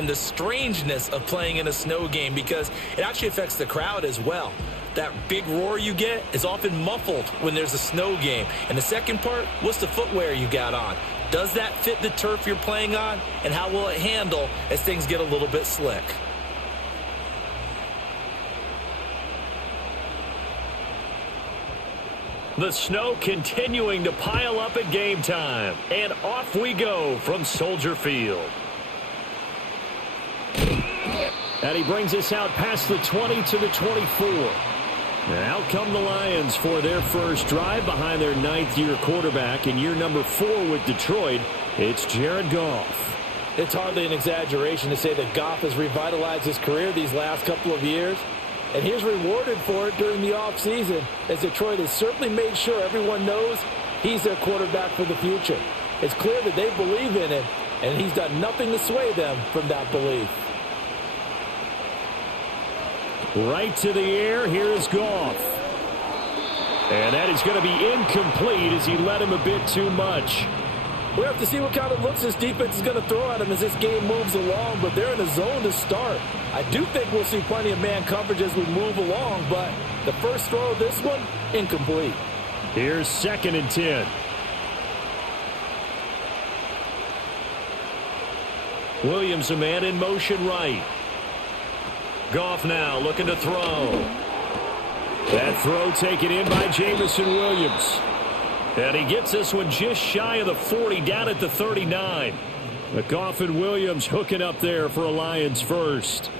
and the strangeness of playing in a snow game because it actually affects the crowd as well. That big roar you get is often muffled when there's a snow game. And the second part, what's the footwear you got on? Does that fit the turf you're playing on? And how will it handle as things get a little bit slick? The snow continuing to pile up at game time. And off we go from Soldier Field. And he brings us out past the 20 to the 24. And out come the Lions for their first drive behind their ninth-year quarterback in year number 4 with Detroit. It's Jared Goff. It's hardly an exaggeration to say that Goff has revitalized his career these last couple of years. And he's rewarded for it during the offseason, as Detroit has certainly made sure everyone knows he's their quarterback for the future. It's clear that they believe in him, and he's done nothing to sway them from that belief. Right to the air, here is Goff. And that is going to be incomplete as he led him a bit too much. We have to see what kind of looks this defense is going to throw at him as this game moves along, but they're in a zone to start. I do think we'll see plenty of man coverage as we move along, but the first throw of this one, incomplete. Here's 2nd and 10. Williams a man in motion right. Goff now looking to throw. That throw taken in by Jamison Williams. And he gets this one just shy of the 40, down at the 39. But Goff and Williams hooking up there for a Lions first.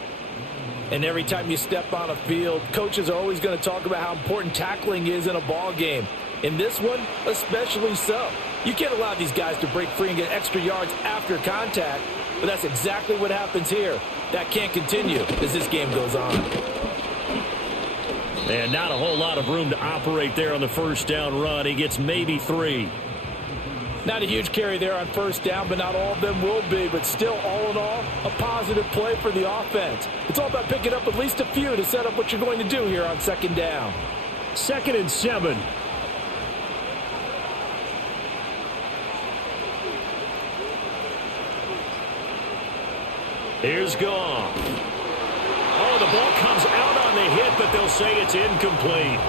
And every time you step on a field, coaches are always going to talk about how important tackling is in a ball game. In this one, especially so. You can't allow these guys to break free and get extra yards after contact, but that's exactly what happens here. That can't continue as this game goes on. And not a whole lot of room to operate there on the first down run. He gets maybe 3. Not a huge carry there on first down, but not all of them will be. But still, all in all, a positive play for the offense. It's all about picking up at least a few to set up what you're going to do here on 2nd down. 2nd and 7. Here's Goff. Oh, the ball comes out on the hit, but they'll say it's incomplete.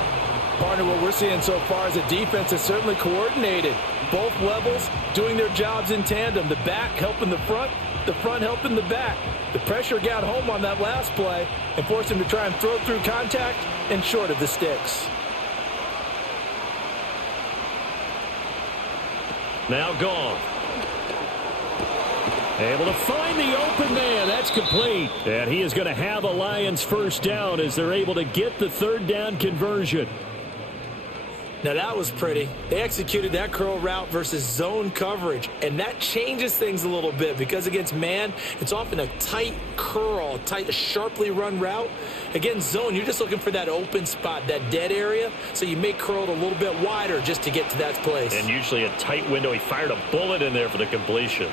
Partner, what we're seeing so far is a defense that's certainly coordinated. Both levels doing their jobs in tandem. The back helping the front helping the back. The pressure got home on that last play and forced him to try and throw through contact and short of the sticks. Now Goff. Able to find the open man. That's complete. And he is going to have a Lions first down as they're able to get the 3rd down conversion. Now that was pretty. They executed that curl route versus zone coverage, and that changes things a little bit because against man, it's often a tight curl, tight, sharply run route. Against zone, you're just looking for that open spot, that dead area, so you may curl it a little bit wider just to get to that place. And usually a tight window. He fired a bullet in there for the completion.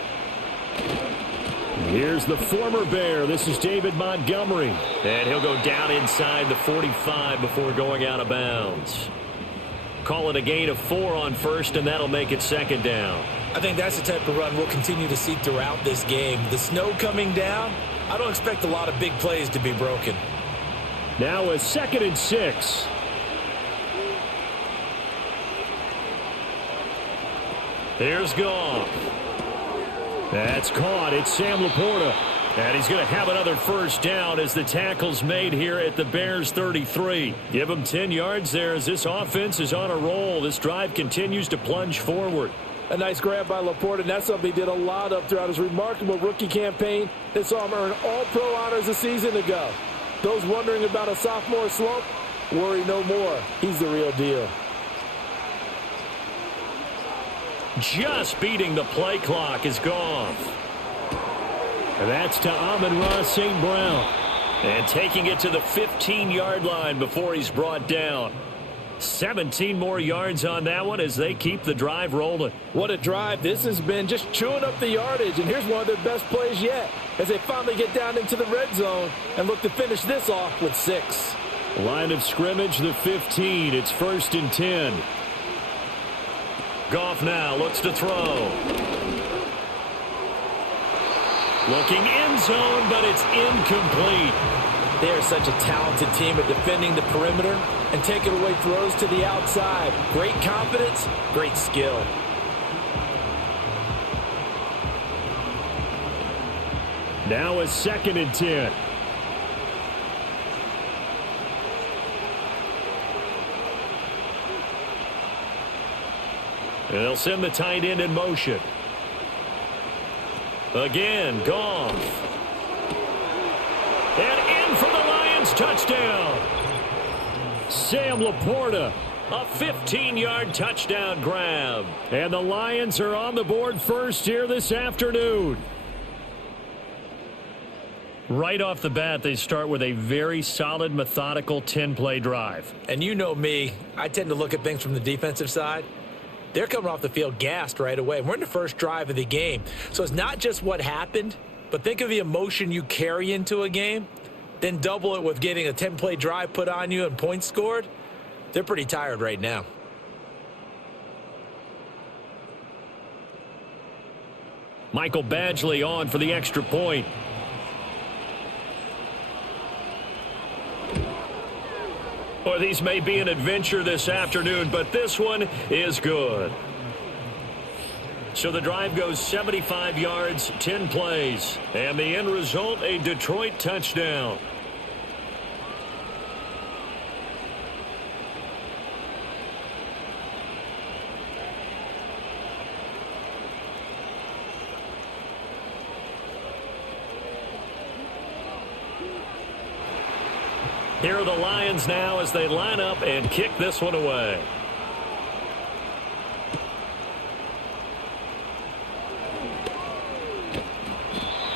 Here's the former Bear. This is David Montgomery. And he'll go down inside the 45 before going out of bounds. Call it a gain of 4 on first, and that'll make it 2nd down. I think that's the type of run we'll continue to see throughout this game. The snow coming down, I don't expect a lot of big plays to be broken. Now a 2nd and 6. Here's Goff. That's caught. It's Sam Laporta. And he's going to have another first down as the tackle's made here at the Bears 33. Give him 10 yards there as this offense is on a roll. This drive continues to plunge forward. A nice grab by Laporta, and that's something he did a lot of throughout his remarkable rookie campaign that saw him earn all-pro honors a season ago. Those wondering about a sophomore slump, worry no more. He's the real deal. Just beating the play clock is Goff. And that's to Amon-Ra St. Brown. And taking it to the 15-yard line before he's brought down. 17 more yards on that one as they keep the drive rolling. What a drive this has been, just chewing up the yardage. And here's one of their best plays yet as they finally get down into the red zone and look to finish this off with 6. Line of scrimmage, the 15. It's 1st and 10. Goff now looks to throw. Looking end zone, but it's incomplete. They are such a talented team at defending the perimeter and taking away throws to the outside. Great confidence, great skill. Now a 2nd and 10. They'll send the tight end in motion. Again, Goff. And in for the Lions, touchdown. Sam Laporta, a 15-yard touchdown grab. And the Lions are on the board first here this afternoon. Right off the bat, they start with a very solid, methodical 10-play drive. And you know me, I tend to look at things from the defensive side. They're coming off the field gassed right away. We're in the first drive of the game. So it's not just what happened, but think of the emotion you carry into a game. Then double it with getting a 10-play drive put on you and points scored. They're pretty tired right now. Michael Badgley on for the extra point. Or these may be an adventure this afternoon, but this one is good. So the drive goes 75 yards, 10 plays. And the end result, a Detroit touchdown. Here are the Lions now as they line up and kick this one away.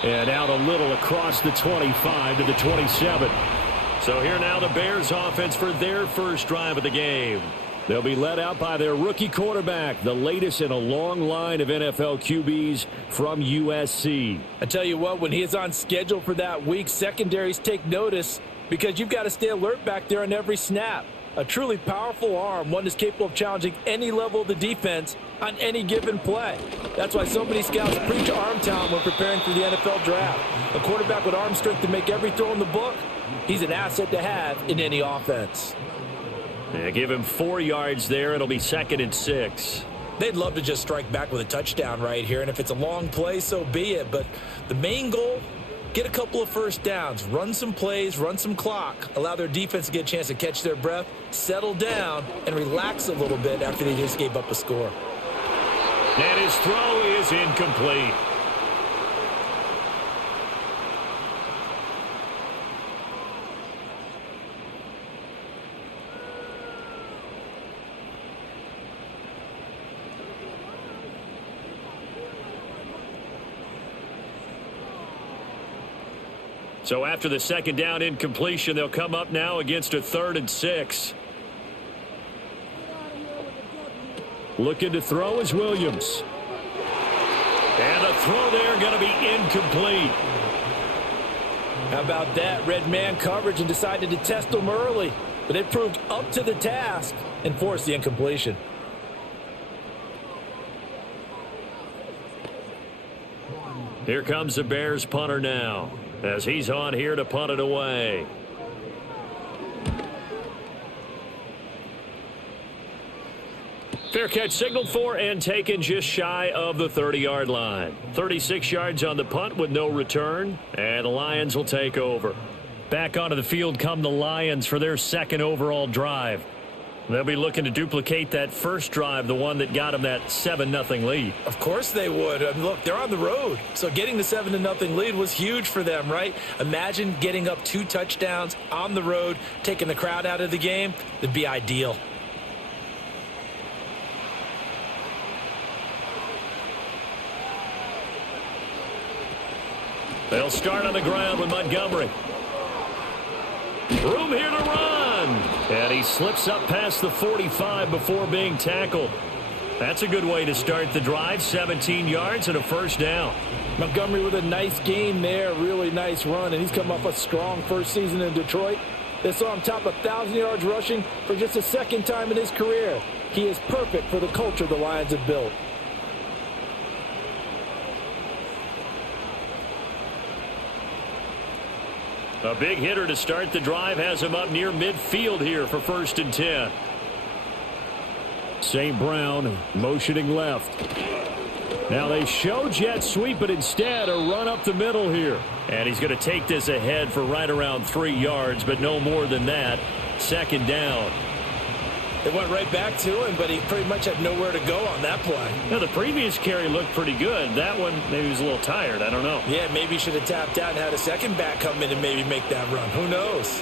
And out a little across the 25 to the 27. So here now the Bears offense for their first drive of the game. They'll be led out by their rookie quarterback, the latest in a long line of NFL QBs from USC. I tell you what, when he is on schedule for that week, secondaries take notice because you've got to stay alert back there on every snap. A truly powerful arm, one that's capable of challenging any level of the defense on any given play. That's why so many scouts preach arm talent when preparing for the NFL draft. A quarterback with arm strength to make every throw in the book, he's an asset to have in any offense. Yeah, give him 4 yards there. It'll be 2nd and 6. They'd love to just strike back with a touchdown right here, and if it's a long play, so be it. But the main goal, get a couple of first downs, run some plays, run some clock, allow their defense to get a chance to catch their breath, settle down, and relax a little bit after they just gave up a score. And his throw is incomplete. So after the 2nd down incompletion, they'll come up now against a 3rd and 6. Looking to throw is Williams. And the throw there going to be incomplete. How about that? Red man coverage and decided to test them early. But they proved up to the task and forced the incompletion. Here comes the Bears punter now, as he's on here to punt it away. Fair catch signaled for and taken just shy of the 30-yard line. 36 yards on the punt with no return, and the Lions will take over. Back onto the field come the Lions for their 2nd overall drive. They'll be looking to duplicate that first drive, the one that got them that 7-0 lead. Of course they would. I mean, look, they're on the road. So getting the 7-0 lead was huge for them, right? Imagine getting up 2 touchdowns on the road, taking the crowd out of the game. It'd be ideal. They'll start on the ground with Montgomery. Room here to run. And he slips up past the 45 before being tackled. That's a good way to start the drive. 17 yards and a first down. Montgomery with a nice game there. Really nice run. And he's come off a strong first season in Detroit. They saw him top 1,000 yards rushing for just the 2nd time in his career. He is perfect for the culture the Lions have built. A big hitter to start the drive has him up near midfield here for 1st and 10. St. Brown motioning left. Now they show jet sweep, but instead a run up the middle here. And he's going to take this ahead for right around 3 yards, but no more than that. 2nd down. It went right back to him, but he pretty much had nowhere to go on that play. Now, the previous carry looked pretty good. That one, maybe he was a little tired. I don't know. Yeah, maybe he should have tapped out and had a second back come in and maybe make that run. Who knows?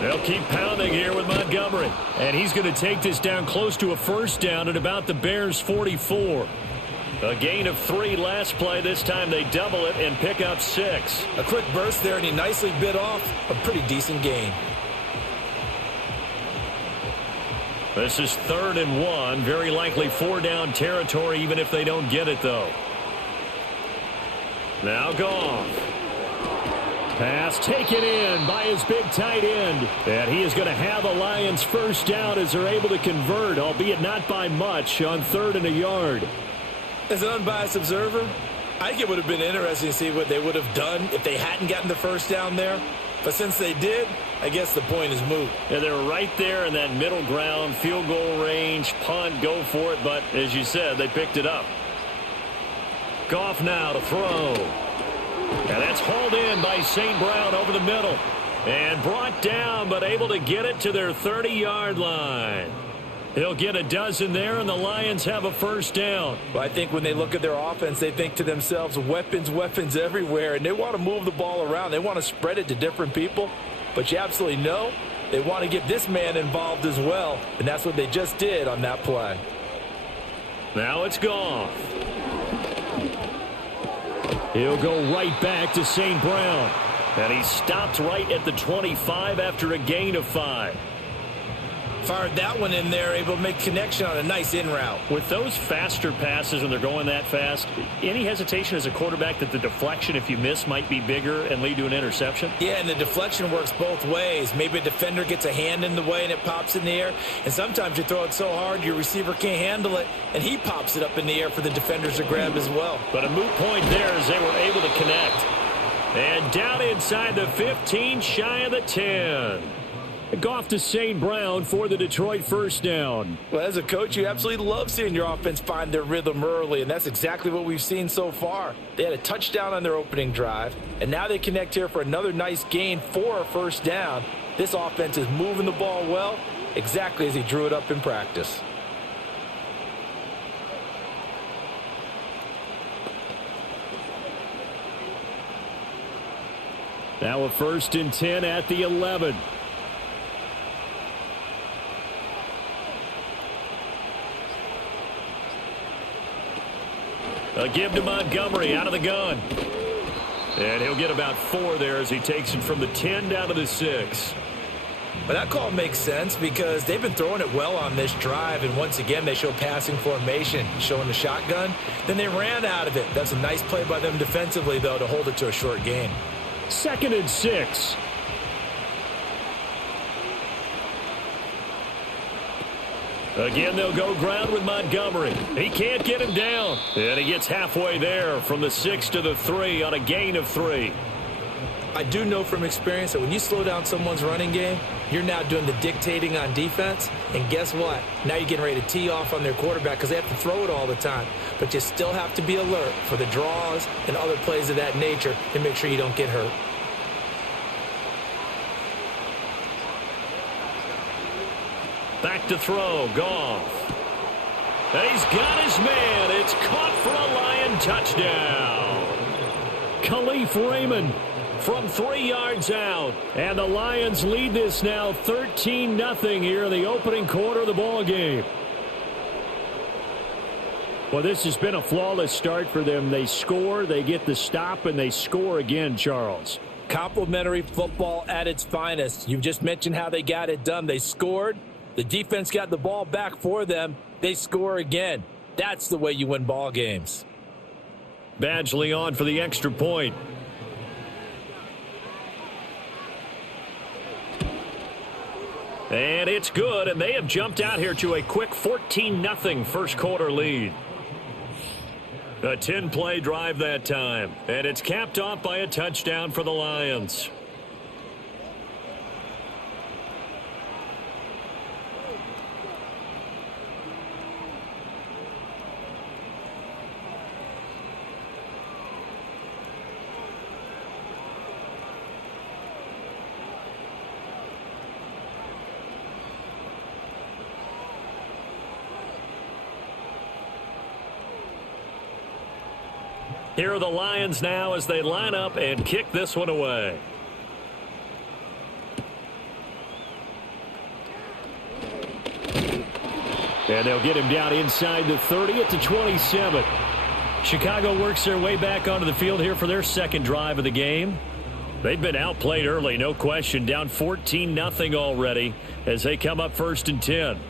They'll keep pounding here with Montgomery. And he's going to take this down close to a 1st down at about the Bears' 44. A gain of 3 last play. This time they double it and pick up 6. A quick burst there, and he nicely bit off a pretty decent gain. This is 3rd and 1. Very likely 4-down territory, even if they don't get it, though. Now Goff. Pass taken in by his big tight end. And he is going to have a Lions 1st down as they're able to convert, albeit not by much, on 3rd and a yard. As an unbiased observer, I think it would have been interesting to see what they would have done if they hadn't gotten the 1st down there. But since they did, I guess the point is moot. Yeah, they were right there in that middle ground, field goal range, punt, go for it. But as you said, they picked it up. Goff now to throw. And that's hauled in by St. Brown over the middle. And brought down, but able to get it to their 30-yard line. He'll get a dozen there, and the Lions have a 1st down. Well, I think when they look at their offense, they think to themselves, weapons, weapons everywhere, and they want to move the ball around. They want to spread it to different people, but you absolutely know they want to get this man involved as well, and that's what they just did on that play. Now it's Goff. He'll go right back to St. Brown, and he stopped right at the 25 after a gain of 5. Fired that one in there, able to make connection on a nice in route. With those faster passes when they're going that fast, any hesitation as a quarterback that the deflection, if you miss, might be bigger and lead to an interception? Yeah, and the deflection works both ways. Maybe a defender gets a hand in the way and it pops in the air, and sometimes you throw it so hard your receiver can't handle it, and he pops it up in the air for the defenders to grab as well. But a moot point there as they were able to connect. And down inside the 15, shy of the 10. Goff to St. Brown for the Detroit 1st down. Well, as a coach, you absolutely love seeing your offense find their rhythm early, and that's exactly what we've seen so far. They had a touchdown on their opening drive, and now they connect here for another nice gain for a 1st down. This offense is moving the ball well, exactly as he drew it up in practice. Now a 1st and 10 at the 11. A give to Montgomery out of the gun. And he'll get about 4 there as he takes it from the 10 down to the 6. But that call makes sense because they've been throwing it well on this drive, and once again they show passing formation, showing the shotgun. Then they ran out of it. That's a nice play by them defensively, though, to hold it to a short gain. 2nd and 6. Again, they'll go ground with Montgomery. He can't get him down. And he gets halfway there from the 6 to the 3 on a gain of 3. I do know from experience that when you slow down someone's running game, you're now doing the dictating on defense. And guess what? Now you're getting ready to tee off on their quarterback because they have to throw it all the time. But you still have to be alert for the draws and other plays of that nature to make sure you don't get hurt. Back to throw, Goff. And he's got his man. It's caught for a Lion touchdown. Khalif Raymond from 3 yards out. And the Lions lead this now 13-0 here in the opening quarter of the ball game. Well, this has been a flawless start for them. They score, they get the stop, and they score again, Charles. Complimentary football at its finest. You've just mentioned how they got it done. They scored. The defense got the ball back for them. They score again. That's the way you win ball games. Badgley on for the extra point. And it's good, and they have jumped out here to a quick 14-0 first quarter lead. A 10-play drive that time, and it's capped off by a touchdown for the Lions. Here are the Lions now as they line up and kick this one away. And they'll get him down inside the 30 at the 27. Chicago works their way back onto the field here for their second drive of the game. They've been outplayed early, no question, down 14-0 already as they come up 1st and 10.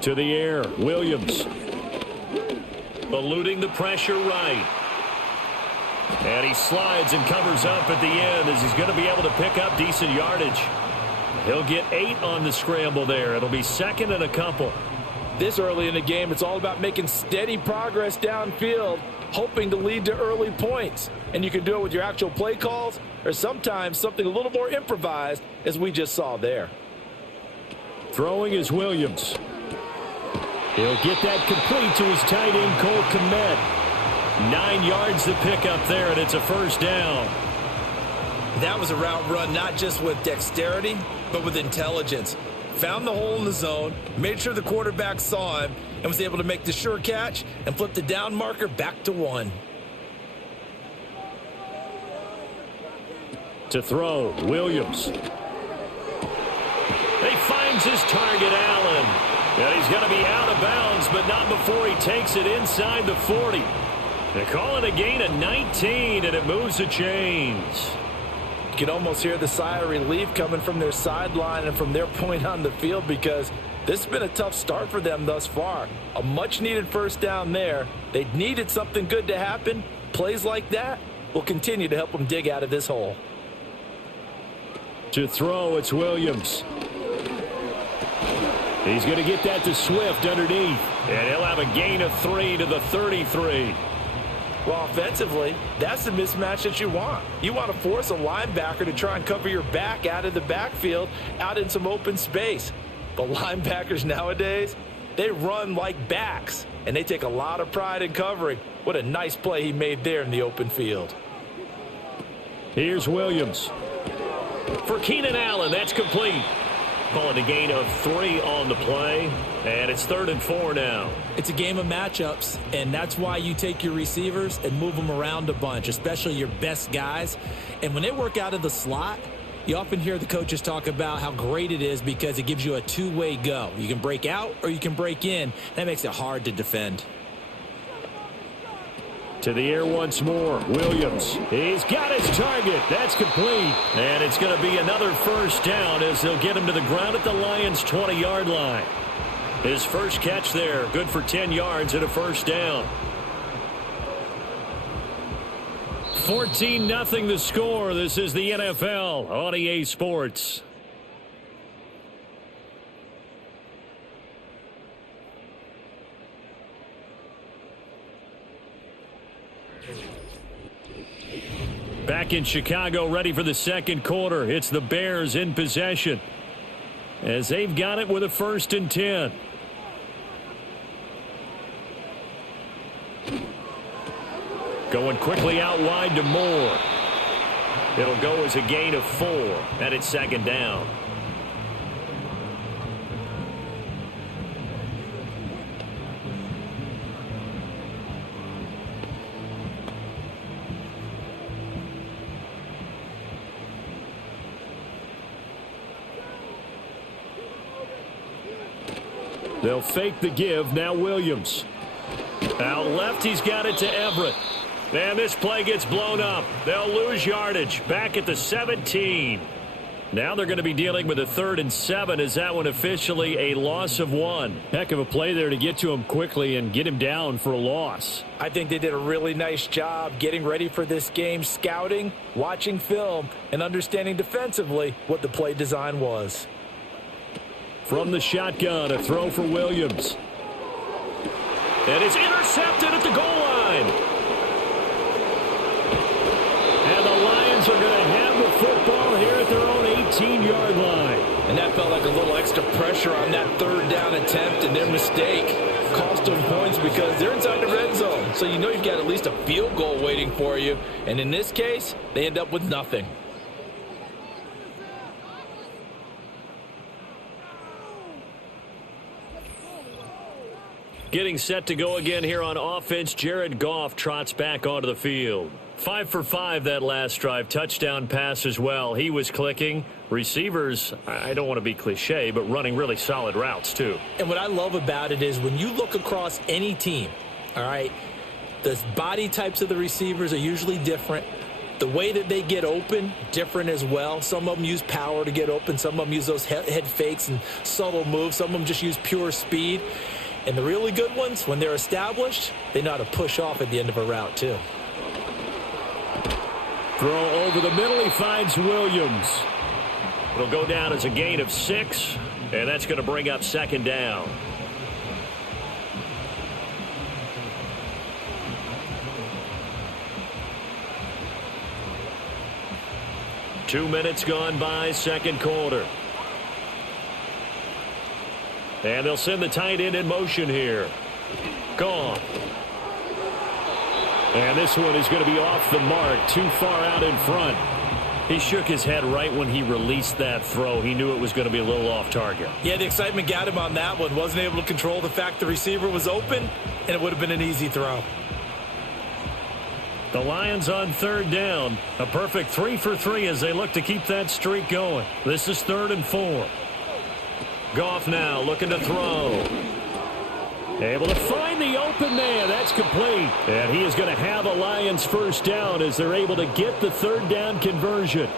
To the air, Williams. Eluding the pressure right. And he slides and covers up at the end as he's going to be able to pick up decent yardage. He'll get 8 on the scramble there. It'll be 2nd and a couple. This early in the game, it's all about making steady progress downfield, hoping to lead to early points. And you can do it with your actual play calls or sometimes something a little more improvised, as we just saw there. Throwing is Williams. He'll get that complete to his tight end, Cole Kmet. 9 yards to pick up there, and it's a 1st down. That was a route run not just with dexterity, but with intelligence. Found the hole in the zone, made sure the quarterback saw him, and was able to make the sure catch and flip the down marker back to 1. To throw, Williams. He finds his target, Allen. And he's going to be out of bounds, but not before he takes it inside the 40. They call it a gain of 19, and it moves the chains. You can almost hear the sigh of relief coming from their sideline and from their point on the field, because this has been a tough start for them thus far. A much-needed 1st down there. They needed something good to happen. Plays like that will continue to help them dig out of this hole. To throw, it's Williams. He's going to get that to Swift underneath. And he'll have a gain of 3 to the 33. Well, offensively, that's the mismatch that you want. You want to force a linebacker to try and cover your back out of the backfield, out in some open space. But linebackers nowadays, they run like backs, and they take a lot of pride in covering. What a nice play he made there in the open field. Here's Williams. For Keenan Allen, that's complete. Calling a gain of 3 on the play, and it's 3rd and 4 now. It's a game of matchups, and that's why you take your receivers and move them around a bunch, especially your best guys. And when they work out of the slot, you often hear the coaches talk about how great it is because it gives you a two-way go. You can break out or you can break in. That makes it hard to defend. To the air once more, Williams. He's got his target. That's complete. And it's going to be another 1st down as they'll get him to the ground at the Lions' 20-yard line. His first catch there, good for 10 yards and a 1st down. 14-0 the score. This is the NFL on EA Sports. Back in Chicago, ready for the 2nd quarter. It's the Bears in possession as they've got it with a 1st and 10. Going quickly out wide to Moore. It'll go as a gain of 4, and it's 2nd down. They'll fake the give. Now Williams. Out left, he's got it to Everett. And this play gets blown up. They'll lose yardage. Back at the 17. Now they're going to be dealing with a 3rd and 7. Is that one officially a loss of 1? Heck of a play there to get to him quickly and get him down for a loss. I think they did a really nice job getting ready for this game, scouting, watching film, and understanding defensively what the play design was. From the shotgun, a throw for Williams. And it's intercepted at the goal line. And the Lions are going to have the football here at their own 18-yard line. And that felt like a little extra pressure on that 3rd down attempt, and their mistake cost them points because they're inside the red zone. So you know you've got at least a field goal waiting for you. And in this case, they end up with nothing. Getting set to go again here on offense, Jared Goff trots back onto the field. 5 for 5 that last drive. Touchdown pass as well. He was clicking. Receivers, I don't want to be cliche, but running really solid routes too. And what I love about it is when you look across any team, all right, the body types of the receivers are usually different. The way that they get open, different as well. Some of them use power to get open. Some of them use those head fakes and subtle moves. Some of them just use pure speed. And the really good ones, when they're established, they know how to push off at the end of a route too. Throw over the middle. He finds Williams. It'll go down as a gain of 6, and that's going to bring up 2nd down. Two minutes gone by, 2nd quarter. And they'll send the tight end in motion here. Gone. And this one is going to be off the mark, too far out in front. He shook his head right when he released that throw. He knew it was going to be a little off target. Yeah, the excitement got him on that one. Wasn't able to control the fact the receiver was open, and it would have been an easy throw. The Lions on 3rd down. A perfect 3 for 3 as they look to keep that streak going. This is 3rd and 4. Goff now looking to throw. Able to find the open man. That's complete. And he is going to have a Lions 1st down as they're able to get the 3rd down conversion.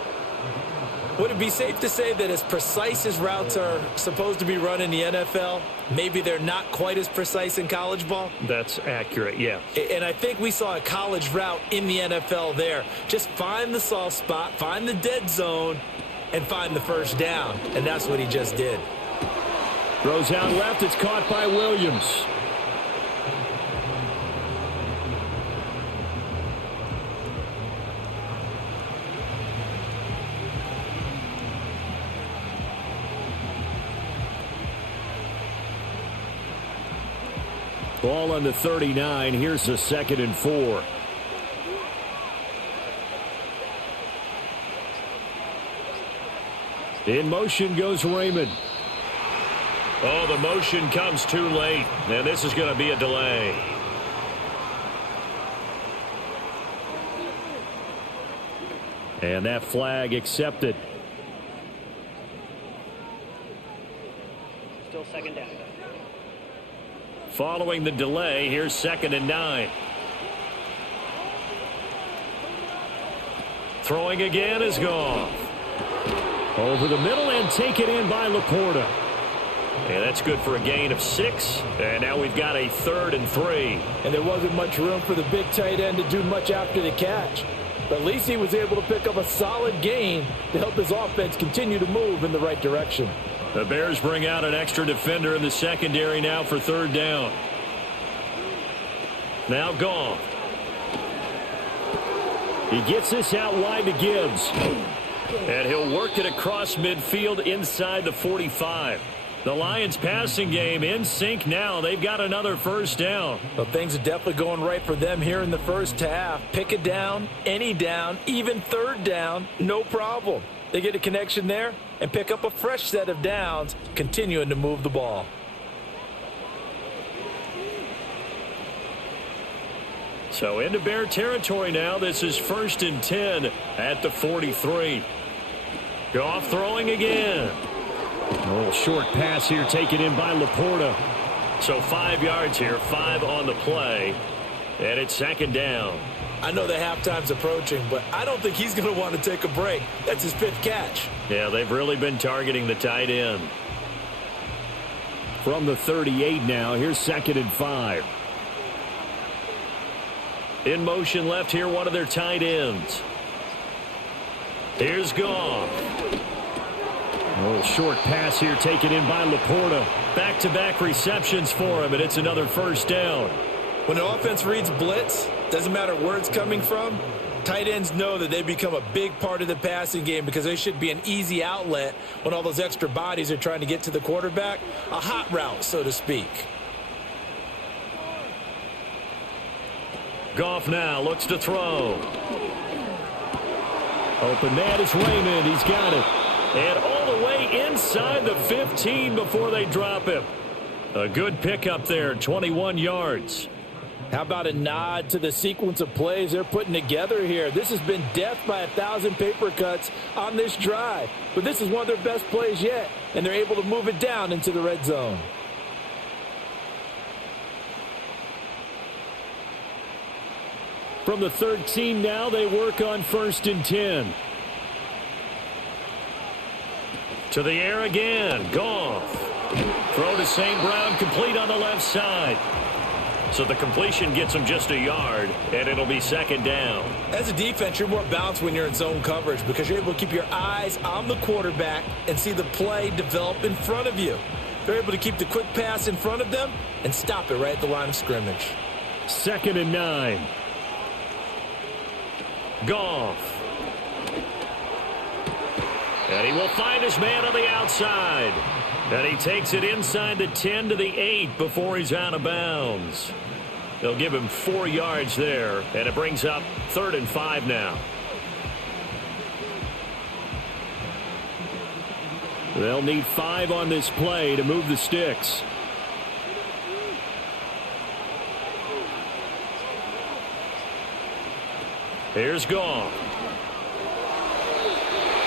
Would it be safe to say that as precise as routes are supposed to be run in the NFL, maybe they're not quite as precise in college ball? That's accurate, yeah. And I think we saw a college route in the NFL there. Just find the soft spot, find the dead zone, and find the 1st down. And that's what he just did. Throws out left. It's caught by Williams. Ball on the 39. Here's a 2nd and 4. In motion goes Raymond. Oh, the motion comes too late. And this is going to be a delay. And that flag accepted. Still 2nd down. Following the delay, here's 2nd and 9. Throwing again is Goff. Over the middle and taken in by Laporta. And that's good for a gain of 6. And now we've got a 3rd and 3. And there wasn't much room for the big tight end to do much after the catch. But at least he was able to pick up a solid gain to help his offense continue to move in the right direction. The Bears bring out an extra defender in the secondary now for 3rd down. Now Goff. He gets this out wide to Gibbs. And he'll work it across midfield inside the 45. The Lions passing game in sync now. They've got another 1st down. Well, things are definitely going right for them here in the 1st half. Pick it down, any down, even 3rd down, no problem. They get a connection there and pick up a fresh set of downs, continuing to move the ball. So into Bear territory now. This is 1st and 10 at the 43. Goff throwing again. A little short pass here taken in by Laporta. So 5 yards here, 5 on the play. And it's second down. I know the halftime's approaching, but I don't think he's going to want to take a break. That's his 5th catch. Yeah, they've really been targeting the tight end. From the 38 now, here's 2nd and 5. In motion left here, one of their tight ends. Here's Goff. A little short pass here taken in by Laporta. Back-to-back receptions for him, and it's another first down. When an offense reads blitz, doesn't matter where it's coming from, tight ends know that they become a big part of the passing game because they should be an easy outlet when all those extra bodies are trying to get to the quarterback. A hot route, so to speak. Goff now looks to throw. Open man is Raymond. He's got it. And all the way inside the 15 before they drop him. A good pickup there, 21 yards. How about a nod to the sequence of plays they're putting together here? This has been death by 1,000 paper cuts on this drive. But this is one of their best plays yet, and they're able to move it down into the red zone. From the 13 now, they work on 1st and 10. To the air again. Goff. Throw to St. Brown, complete on the left side. So the completion gets him just a yard, and it'll be 2nd down. As a defense, you're more balanced when you're in zone coverage because you're able to keep your eyes on the quarterback and see the play develop in front of you. They're able to keep the quick pass in front of them and stop it right at the line of scrimmage. 2nd and 9. Goff. And he will find his man on the outside. And he takes it inside the 10 to the 8 before he's out of bounds. They'll give him 4 yards there, and it brings up 3rd and 5 now. They'll need 5 on this play to move the sticks. Here's Goff.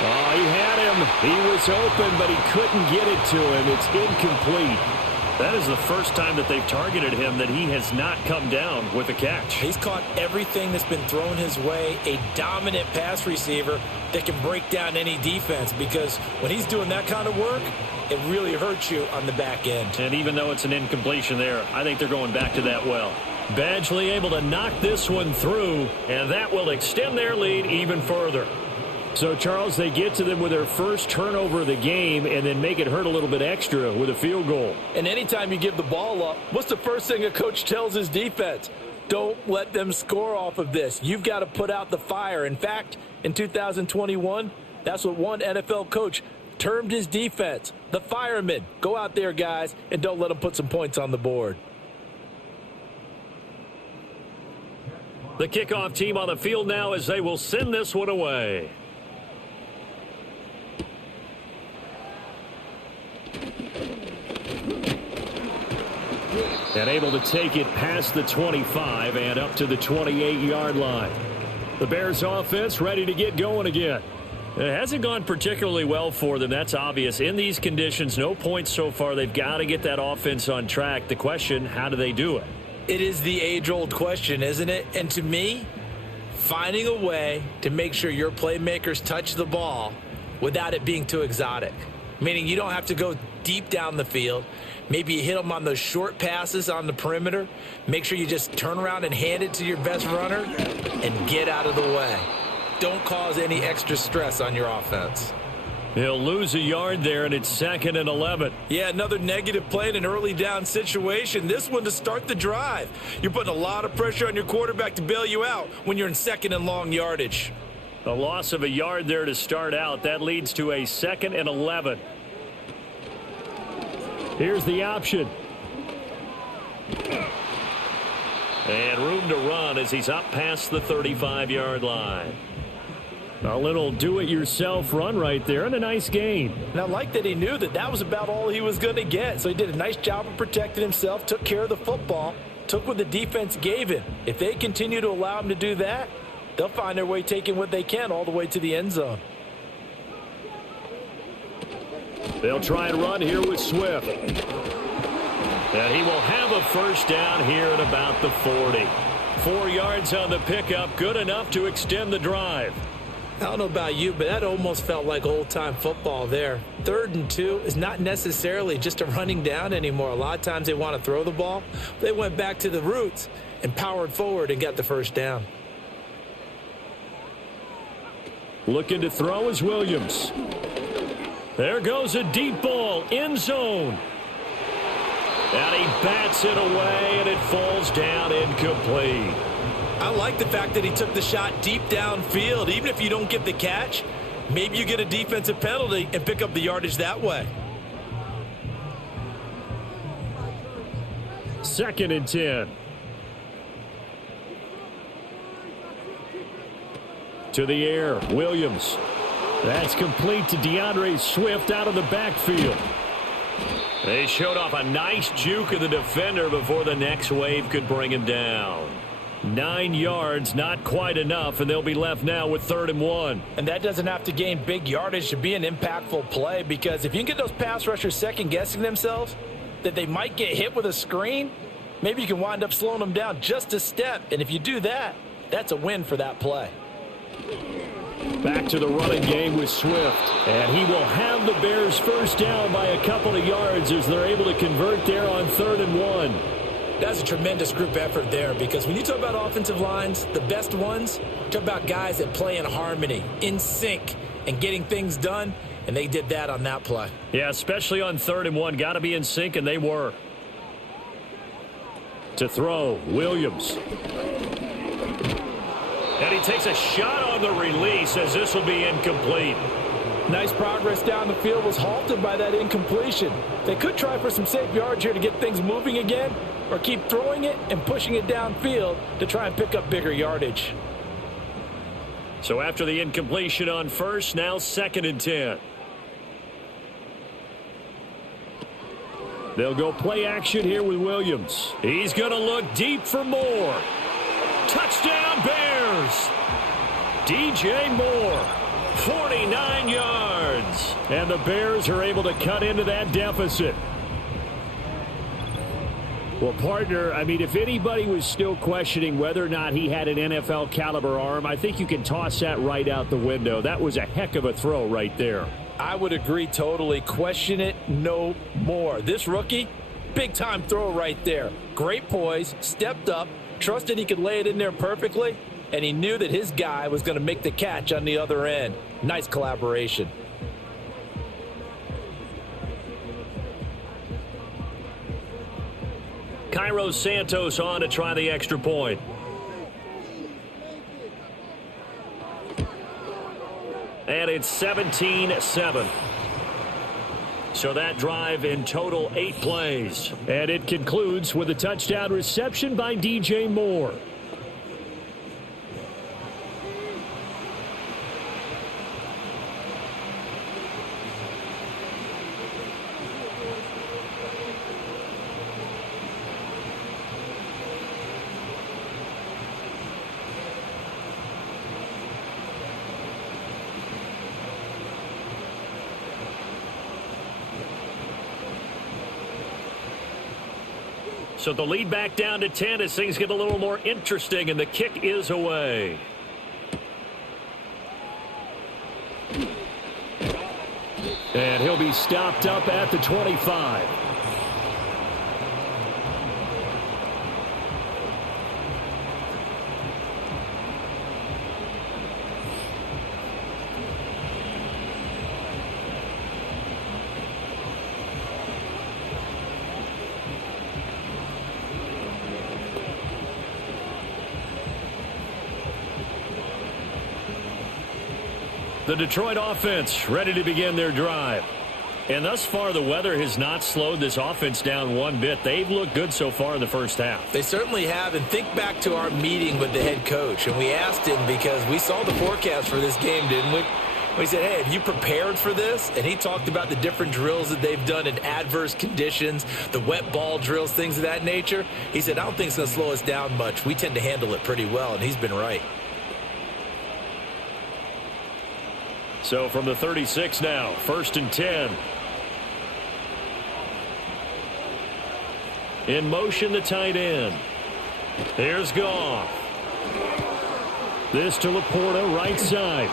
Oh, he had him. He was open, but he couldn't get it to him. It's incomplete. That is the first time that they've targeted him that he has not come down with a catch. He's caught everything that's been thrown his way. A dominant pass receiver that can break down any defense because when he's doing that kind of work, it really hurts you on the back end. And even though it's an incompletion there, I think they're going back to that well. Badgley able to knock this one through, and that will extend their lead even further. So, Charles, they get to them with their first turnover of the game and then make it hurt a little bit extra with a field goal. And anytime you give the ball up, what's the first thing a coach tells his defense? Don't let them score off of this. You've got to put out the fire. In fact, in 2021, that's what one NFL coach termed his defense, the firemen. Go out there, guys, and don't let them put some points on the board. The kickoff team on the field now as they will send this one away. And able to take it past the 25 and up to the 28-yard line. The Bears offense ready to get going again. It hasn't gone particularly well for them. That's obvious. In these conditions, no points so far. They've got to get that offense on track. The question, how do they do it? It is the age-old question, isn't it? And to me, finding a way to make sure your playmakers touch the ball without it being too exotic. Meaning you don't have to go deep down the field. Maybe you hit them on those short passes on the perimeter. Make sure you just turn around and hand it to your best runner and get out of the way. Don't cause any extra stress on your offense. He'll lose a yard there, and it's 2nd and 11. Yeah, another negative play in an early down situation. This one to start the drive. You're putting a lot of pressure on your quarterback to bail you out when you're in 2nd and long yardage. A loss of a yard there to start out. That leads to a 2nd and 11. Here's the option. And room to run as he's up past the 35-yard line. A little do-it-yourself run right there and a nice gain. And I like that he knew that that was about all he was going to get. So he did a nice job of protecting himself, took care of the football, took what the defense gave him. If they continue to allow him to do that, they'll find their way taking what they can all the way to the end zone. They'll try and run here with Swift. And he will have a first down here at about the 40. 4 yards on the pickup, good enough to extend the drive. I don't know about you, but that almost felt like old-time football there. 3rd and 2 is not necessarily just a running down anymore. A lot of times they want to throw the ball. They went back to the roots and powered forward and got the first down. Looking to throw is Williams. There goes a deep ball, end zone. And he bats it away, and it falls down incomplete. I like the fact that he took the shot deep downfield. Even if you don't get the catch, maybe you get a defensive penalty and pick up the yardage that way. 2nd and 10. To the air, Williams. That's complete to DeAndre Swift out of the backfield. They showed off a nice juke of the defender before the next wave could bring him down. 9 yards, not quite enough, and they'll be left now with 3rd and 1. And that doesn't have to gain big yardage to be an impactful play, because if you can get those pass rushers second-guessing themselves, that they might get hit with a screen, maybe you can wind up slowing them down just a step. And if you do that, that's a win for that play. Back to the running game with Swift. And he will have the Bears first down by a couple of yards as they're able to convert there on 3rd and 1. That's a tremendous group effort there, because when you talk about offensive lines, the best ones, talk about guys that play in harmony, in sync, and getting things done, and they did that on that play. Yeah, especially on 3rd and 1. Got to be in sync, and they were. To throw, Williams. And he takes a shot on the release as this will be incomplete. Nice progress down the field was halted by that incompletion. They could try for some safe yards here to get things moving again, or keep throwing it and pushing it downfield to try and pick up bigger yardage. So after the incompletion on 1st, now 2nd and 10. They'll go play action here with Williams. He's going to look deep for more. Touchdown Bears! DJ Moore, 49 yards. And the Bears are able to cut into that deficit. Well, partner, I mean, if anybody was still questioning whether or not he had an NFL caliber arm, I think you can toss that right out the window. That was a heck of a throw right there. I would agree totally. Question it no more. This rookie, big-time throw right there. Great poise, stepped up, trusted he could lay it in there perfectly, and he knew that his guy was going to make the catch on the other end. Nice collaboration. Cairo Santos on to try the extra point. And it's 17-7. So that drive in total 8 plays. And it concludes with a touchdown reception by DJ Moore. So the lead back down to 10 as things get a little more interesting, and the kick is away. And he'll be stopped up at the 25. The Detroit offense ready to begin their drive. And thus far, the weather has not slowed this offense down one bit. They've looked good so far in the first half. They certainly have. And think back to our meeting with the head coach. And we asked him, because we saw the forecast for this game, didn't we? We said, hey, have you prepared for this? And he talked about the different drills that they've done in adverse conditions, the wet ball drills, things of that nature. He said, I don't think it's going to slow us down much. We tend to handle it pretty well, and he's been right. So from the 36 now, 1st and 10. In motion, the tight end. Here's Goff. This to Laporta, right side.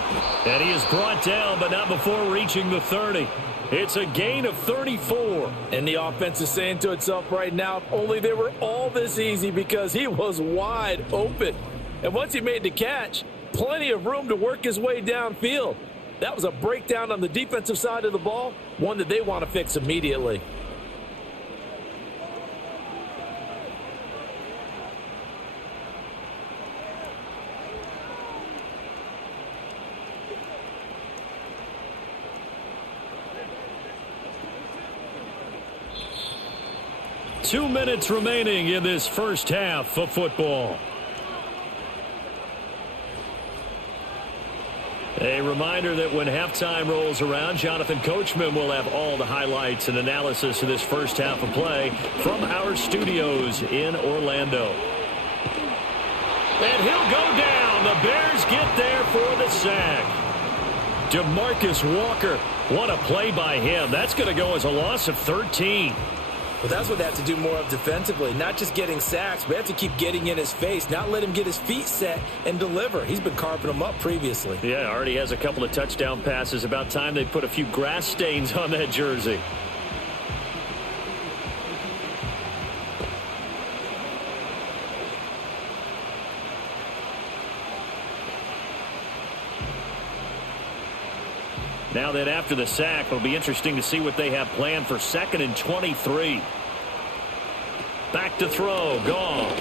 And he is brought down, but not before reaching the 30. It's a gain of 34. And the offense is saying to itself right now, if only they were all this easy, because he was wide open. And once he made the catch, plenty of room to work his way downfield. That was a breakdown on the defensive side of the ball, one that they want to fix immediately. Two minutes remaining in this first half of football. A reminder that when halftime rolls around, Jonathan Coachman will have all the highlights and analysis of this first half of play from our studios in Orlando. And he'll go down. The Bears get there for the sack. DeMarcus Walker, what a play by him. That's going to go as a loss of 13. Well, that's what they have to do more of defensively, not just getting sacks, but they have to keep getting in his face, not let him get his feet set and deliver. He's been carving them up previously. Yeah, already has a couple of touchdown passes. About time they put a few grass stains on that jersey. Now that after the sack, it'll be interesting to see what they have planned for 2nd and 23. Back to throw. Goff.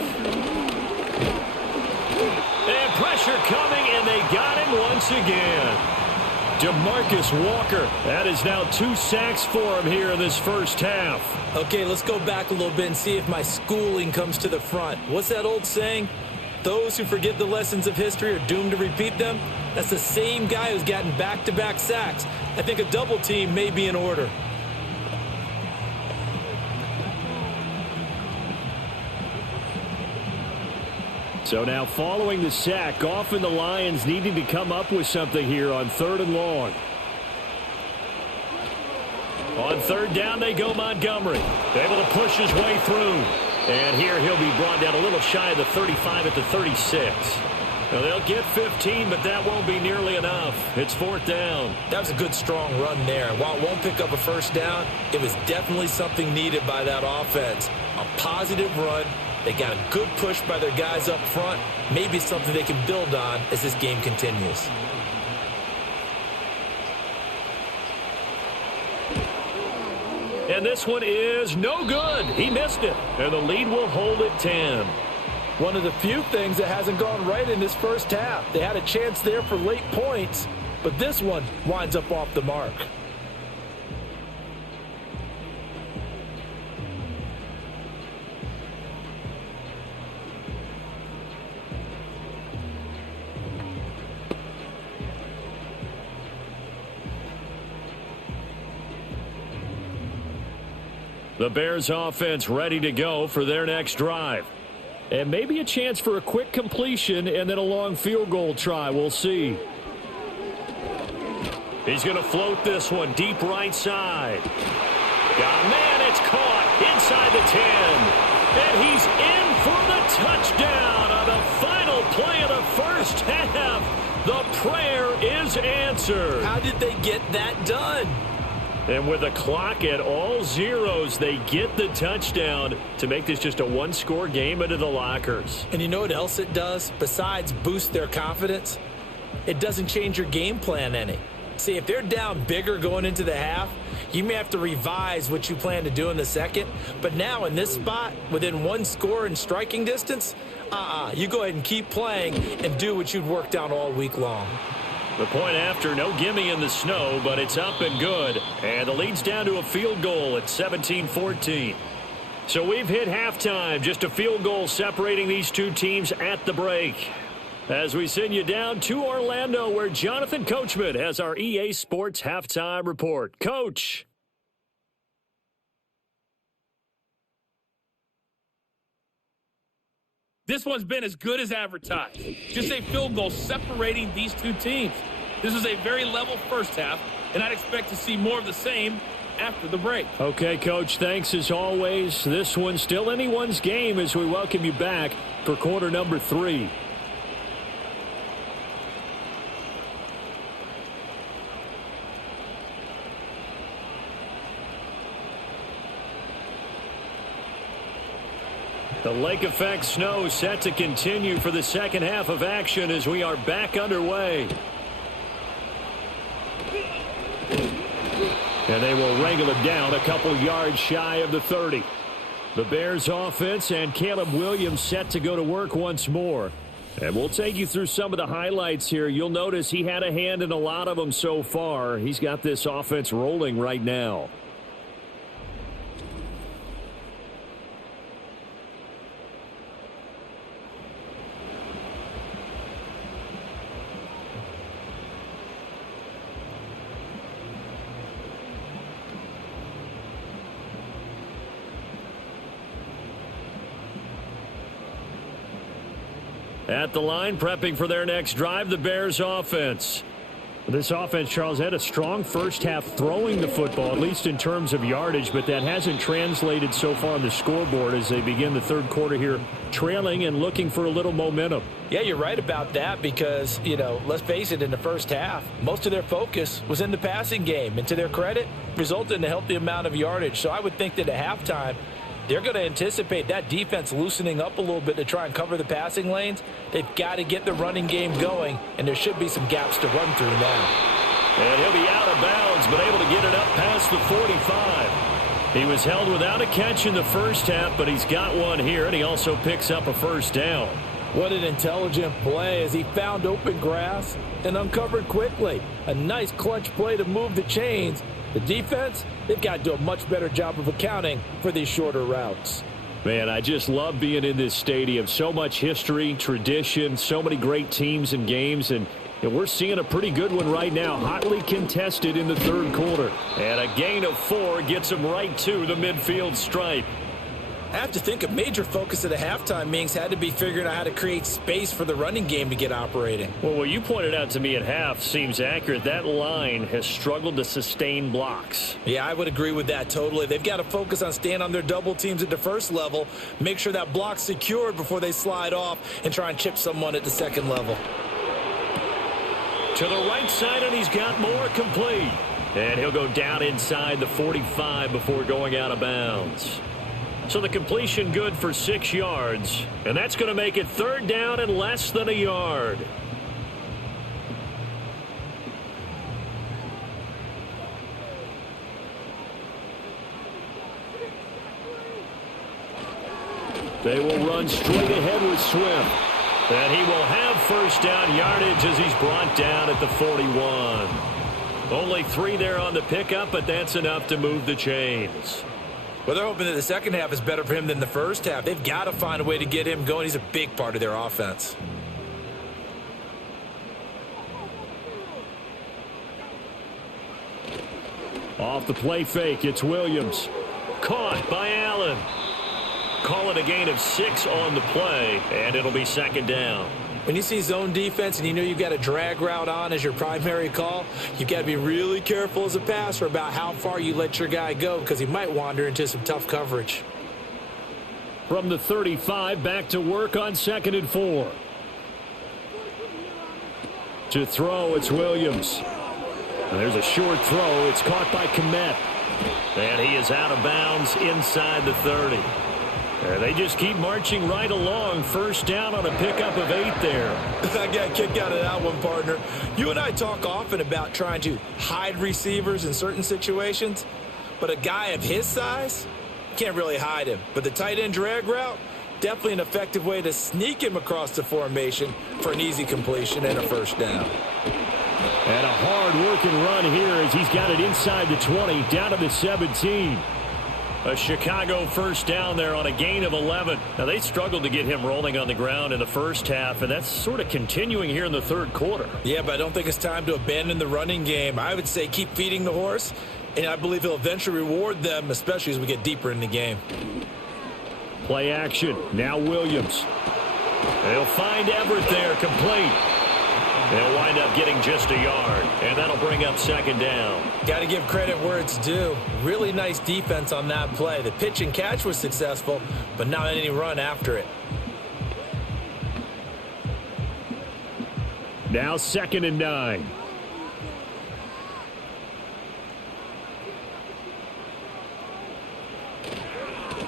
And pressure coming, and they got him once again. DeMarcus Walker. That is now 2 sacks for him here in this first half. Okay, let's go back a little bit and see if my schooling comes to the front. What's that old saying? Those who forget the lessons of history are doomed to repeat them. That's the same guy who's gotten back-to-back sacks. I think a double team may be in order. So now following the sack, Goff and the Lions needing to come up with something here on 3rd and long. On 3rd down they go Montgomery. Able to push his way through. And here he'll be brought down a little shy of the 35 at the 36. Now they'll get 15, but that won't be nearly enough. It's 4th down. That was a good, strong run there. While it won't pick up a first down, it was definitely something needed by that offense. A positive run. They got a good push by their guys up front. Maybe something they can build on as this game continues. And this one is no good. He missed it. And the lead will hold at 10. One of the few things that hasn't gone right in this first half. They had a chance there for late points, but this one winds up off the mark. The Bears offense ready to go for their next drive. And maybe a chance for a quick completion and then a long field goal try. We'll see. He's going to float this one deep right side. Got a man, it's caught inside the 10. And he's in for the touchdown on the final play of the first half. The prayer is answered. How did they get that done? And with the clock at all zeros, they get the touchdown to make this just a one-score game into the lockers. And you know what else it does besides boost their confidence? It doesn't change your game plan any. See, if they're down bigger going into the half, you may have to revise what you plan to do in the second. But now in this spot, within one score in striking distance, you go ahead and keep playing and do what you've worked out all week long. The point after, no gimme in the snow, but it's up and good. And the lead's down to a field goal at 17-14. So we've hit halftime, just a field goal separating these two teams at the break. As we send you down to Orlando, where Jonathan Coachman has our EA Sports Halftime Report. Coach. This one's been as good as advertised. Just a field goal separating these two teams. This was a very level first half, and I'd expect to see more of the same after the break. Okay, Coach, thanks as always. This one's still anyone's game as we welcome you back for quarter number 3. The lake effect snow set to continue for the second half of action as we are back underway. And they will wrangle it down a couple yards shy of the 30. The Bears offense and Caleb Williams set to go to work once more. And we'll take you through some of the highlights here. You'll notice he had a hand in a lot of them so far. He's got this offense rolling right now. At the line, prepping for their next drive, the Bears offense. This offense, Charles, had a strong first half throwing the football, at least in terms of yardage, but that hasn't translated so far on the scoreboard as they begin the third quarter here, trailing and looking for a little momentum. Yeah, you're right about that because, let's face it, in the first half, most of their focus was in the passing game. And to their credit, resulted in a healthy amount of yardage. So I would think that at halftime, they're going to anticipate that defense loosening up a little bit to try and cover the passing lanes. They've got to get the running game going, and there should be some gaps to run through now. And he'll be out of bounds, but able to get it up past the 45. He was held without a catch in the first half, but he's got one here, and he also picks up a first down. What an intelligent play as he found open grass and uncovered quickly. A nice clutch play to move the chains. The defense, they've got to do a much better job of accounting for these shorter routes. Man, I just love being in this stadium. So much history, tradition, so many great teams and games, and we're seeing a pretty good one right now, hotly contested in the third quarter. And a gain of 4 gets them right to the midfield stripe. I have to think a major focus at the halftime meetings had to be figuring out how to create space for the running game to get operating. Well, what you pointed out to me at half seems accurate. That line has struggled to sustain blocks. Yeah, I would agree with that totally. They've got to focus on staying on their double teams at the first level, make sure that block's secured before they slide off and try and chip someone at the second level. To the right side, and he's got more complete. And he'll go down inside the 45 before going out of bounds. So the completion good for 6 yards. And that's going to make it third down and less than a yard. They will run straight ahead with Swift. And he will have first down yardage as he's brought down at the 41. Only 3 there on the pickup, but that's enough to move the chains. Well, they're hoping that the second half is better for him than the first half. They've got to find a way to get him going. He's a big part of their offense. Off the play fake, it's Williams. Caught by Allen. Call it a gain of 6 on the play, and it'll be second down. When you see zone defense and you know you've got a drag route on as your primary call, you've got to be really careful as a passer about how far you let your guy go because he might wander into some tough coverage. From the 35, back to work on 2nd and 4. To throw, it's Williams. And there's a short throw. It's caught by Kmet. And he is out of bounds inside the 30. And they just keep marching right along. First down on a pickup of 8 there. I got kicked out of that one, partner. You and I talk often about trying to hide receivers in certain situations, but a guy of his size can't really hide him. But the tight end drag route, definitely an effective way to sneak him across the formation for an easy completion and a first down. And a hard-working run here as he's got it inside the 20, down to the 17. A Chicago first down there on a gain of 11. Now, they struggled to get him rolling on the ground in the first half, and that's sort of continuing here in the third quarter. Yeah, but I don't think it's time to abandon the running game. I would say keep feeding the horse, and I believe he'll eventually reward them, especially as we get deeper in the game. Play action. Now Williams. They'll find Everett there, complete. They'll wind up getting just a yard, and that'll bring up second down. Got to give credit where it's due. Really nice defense on that play. The pitch and catch was successful, but not any run after it. Now 2nd and 9.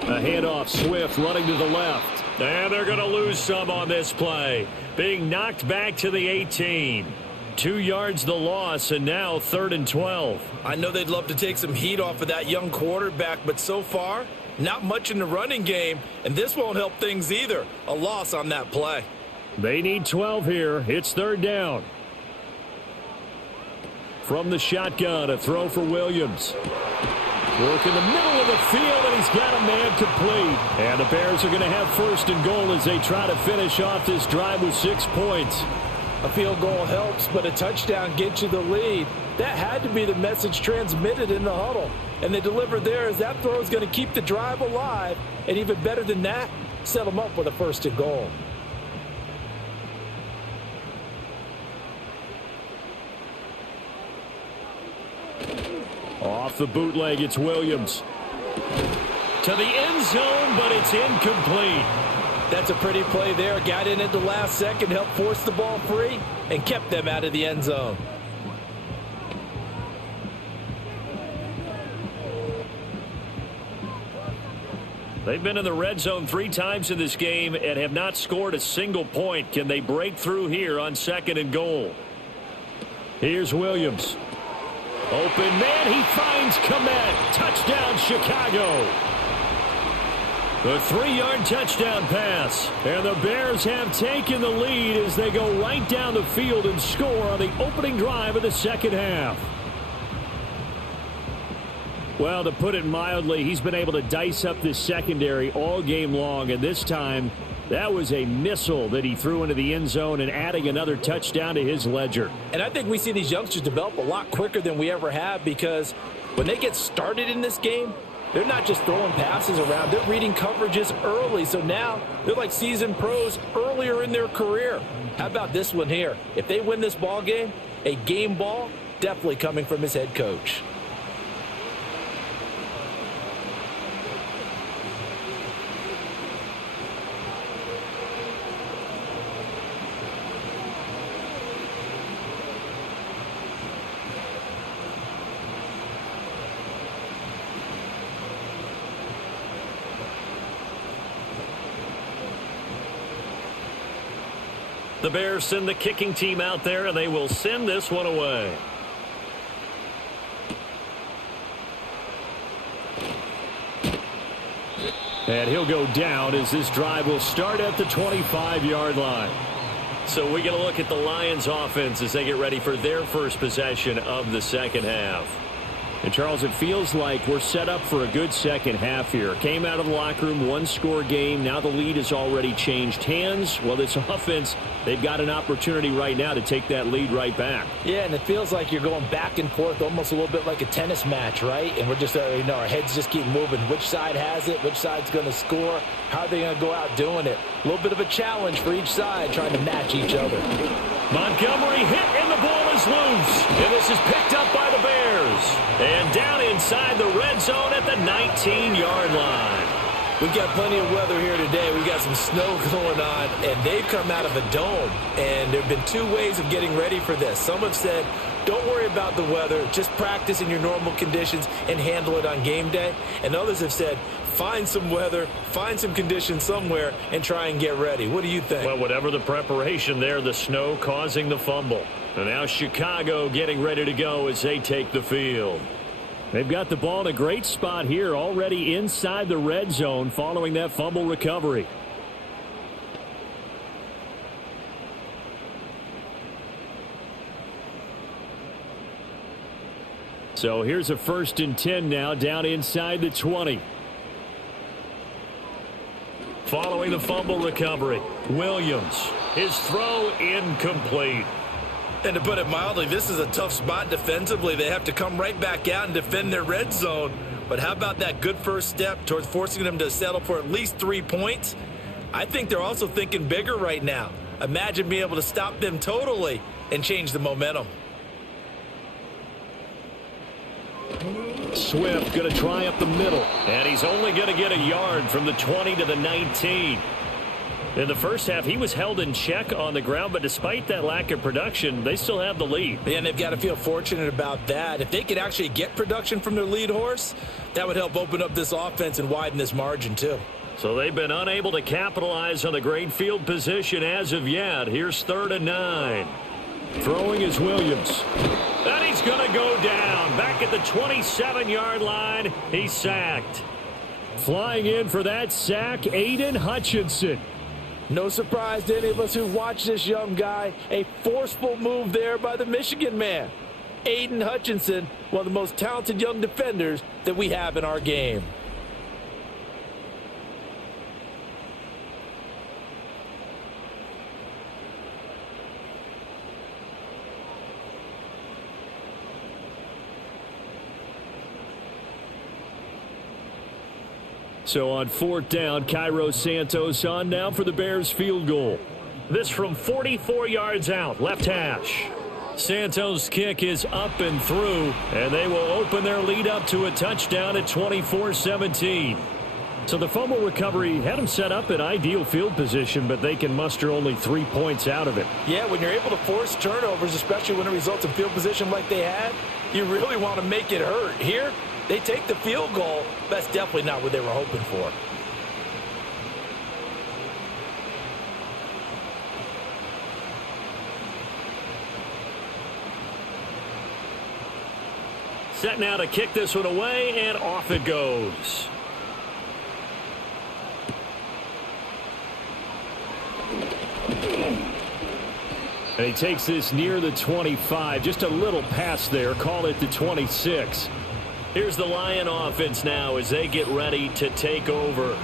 A handoff, Swift running to the left. And they're going to lose some on this play. Being knocked back to the 18. 2 yards the loss, and now 3rd and 12. I know they'd love to take some heat off of that young quarterback, but so far, not much in the running game, and this won't help things either. A loss on that play. They need 12 here. It's 3rd down. From the shotgun, a throw for Williams. Work in the middle of the field, and he's got a man complete. And the Bears are going to have 1st and goal as they try to finish off this drive with 6 points. A field goal helps, but a touchdown gets you the lead. That had to be the message transmitted in the huddle. And they delivered there as that throw is going to keep the drive alive. And even better than that, set them up with a 1st and goal. Off the bootleg, it's Williams. To the end zone, but it's incomplete. That's a pretty play there. Got in at the last second, helped force the ball free, and kept them out of the end zone. They've been in the red zone 3 times in this game and have not scored a single point. Can they break through here on 2nd and goal? Here's Williams. Open man, he finds Komet. Touchdown, Chicago. The 3-yard touchdown pass. And the Bears have taken the lead as they go right down the field and score on the opening drive of the 2nd half. Well, to put it mildly, he's been able to dice up this secondary all game long, and this time that was a missile that he threw into the end zone and adding another touchdown to his ledger. And I think we see these youngsters develop a lot quicker than we ever have, because when they get started in this game, they're not just throwing passes around. They're reading coverages early. So now they're like seasoned pros earlier in their career. How about this one here? If they win this ball game, a game ball definitely coming from his head coach. The Bears send the kicking team out there, and they will send this one away. And he'll go down as this drive will start at the 25-yard line. So we're going to look at the Lions offense as they get ready for their first possession of the 2nd half. And, Charles, it feels like we're set up for a good 2nd half here. Came out of the locker room, 1-score game. Now the lead has already changed hands. Well, this offense, they've got an opportunity right now to take that lead right back. Yeah, and it feels like you're going back and forth almost a little bit like a tennis match, right? And we're just, our heads just keep moving. Which side has it? Which side's going to score? How are they going to go out doing it? A little bit of a challenge for each side trying to match each other. Montgomery hit, and the ball is loose. And this is picked up by the Bears. And down inside the red zone at the 19-yard line. We've got plenty of weather here today. We've got some snow going on, and they've come out of a dome. And there have been 2 ways of getting ready for this. Some have said, don't worry about the weather. Just practice in your normal conditions and handle it on game day. And others have said, find some weather, find some conditions somewhere, and try and get ready. What do you think? Well, whatever the preparation there, the snow causing the fumble. And now Chicago getting ready to go as they take the field. They've got the ball in a great spot here, already inside the red zone following that fumble recovery. So here's a 1st and 10 now, down inside the 20. Following the fumble recovery, Williams, his throw incomplete. And to put it mildly, this is a tough spot defensively. They have to come right back out and defend their red zone. But how about that good first step towards forcing them to settle for at least 3 points? I think they're also thinking bigger right now. Imagine being able to stop them totally and change the momentum. Swift going to try up the middle, and he's only going to get a yard from the 20 to the 19. In the first half, he was held in check on the ground, but despite that lack of production, they still have the lead. And they've got to feel fortunate about that. If they could actually get production from their lead horse, that would help open up this offense and widen this margin too. So they've been unable to capitalize on the great field position as of yet. Here's 3rd and 9. Throwing is Williams. And he's going to go down. Back at the 27-yard line, he's sacked. Flying in for that sack, Aiden Hutchinson. No surprise to any of us who watch this young guy. A forceful move there by the Michigan man. Aiden Hutchinson, one of the most talented young defenders that we have in our game. So on 4th down, Cairo Santos on now for the Bears field goal. This from 44 yards out, left hash. Santos' kick is up and through, and they will open their lead up to a touchdown at 24-17. So the fumble recovery had them set up in ideal field position, but they can muster only 3 points out of it. Yeah, when you're able to force turnovers, especially when it results in field position like they had, you really want to make it hurt. Here, they take the field goal. That's definitely not what they were hoping for. Set now to kick this one away, and off it goes. And he takes this near the 25. Just a little pass there. Call it the 26. Here's the Lion offense now as they get ready to take over.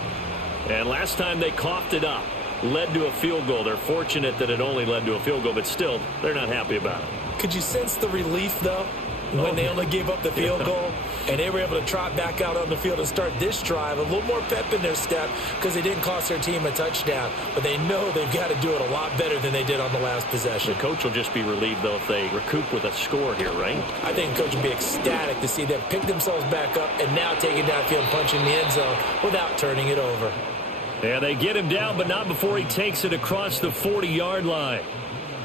And last time they coughed it up, led to a field goal. They're fortunate that it only led to a field goal, but still, they're not happy about it. Could you sense the relief, though, when they only gave up the field goal and they were able to trot back out on the field and start this drive? A little more pep in their step because they didn't cost their team a touchdown, but they know they've got to do it a lot better than they did on the last possession. The coach will just be relieved, though, if they recoup with a score here, right? I think the coach would be ecstatic to see them pick themselves back up and now take it downfield, punching the end zone without turning it over. And they get him down, but not before he takes it across the 40-yard line.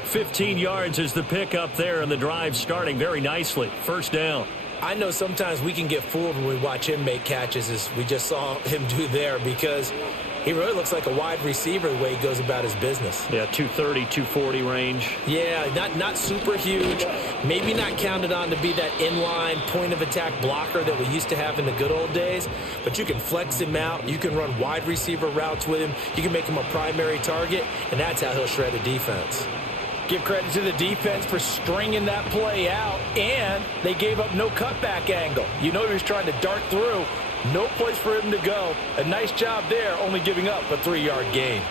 15 yards is the pickup there, and the drive starting very nicely. First down. I know sometimes we can get fooled when we watch him make catches, as we just saw him do there, because he really looks like a wide receiver the way he goes about his business. Yeah, 230, 240 range. Yeah, not super huge. Maybe not counted on to be that inline point-of-attack blocker that we used to have in the good old days, but you can flex him out. You can run wide receiver routes with him. You can make him a primary target, and that's how he'll shred a defense. Give credit to the defense for stringing that play out, and they gave up no cutback angle. You know he was trying to dart through. No place for him to go. A nice job there, only giving up a 3-yard gain.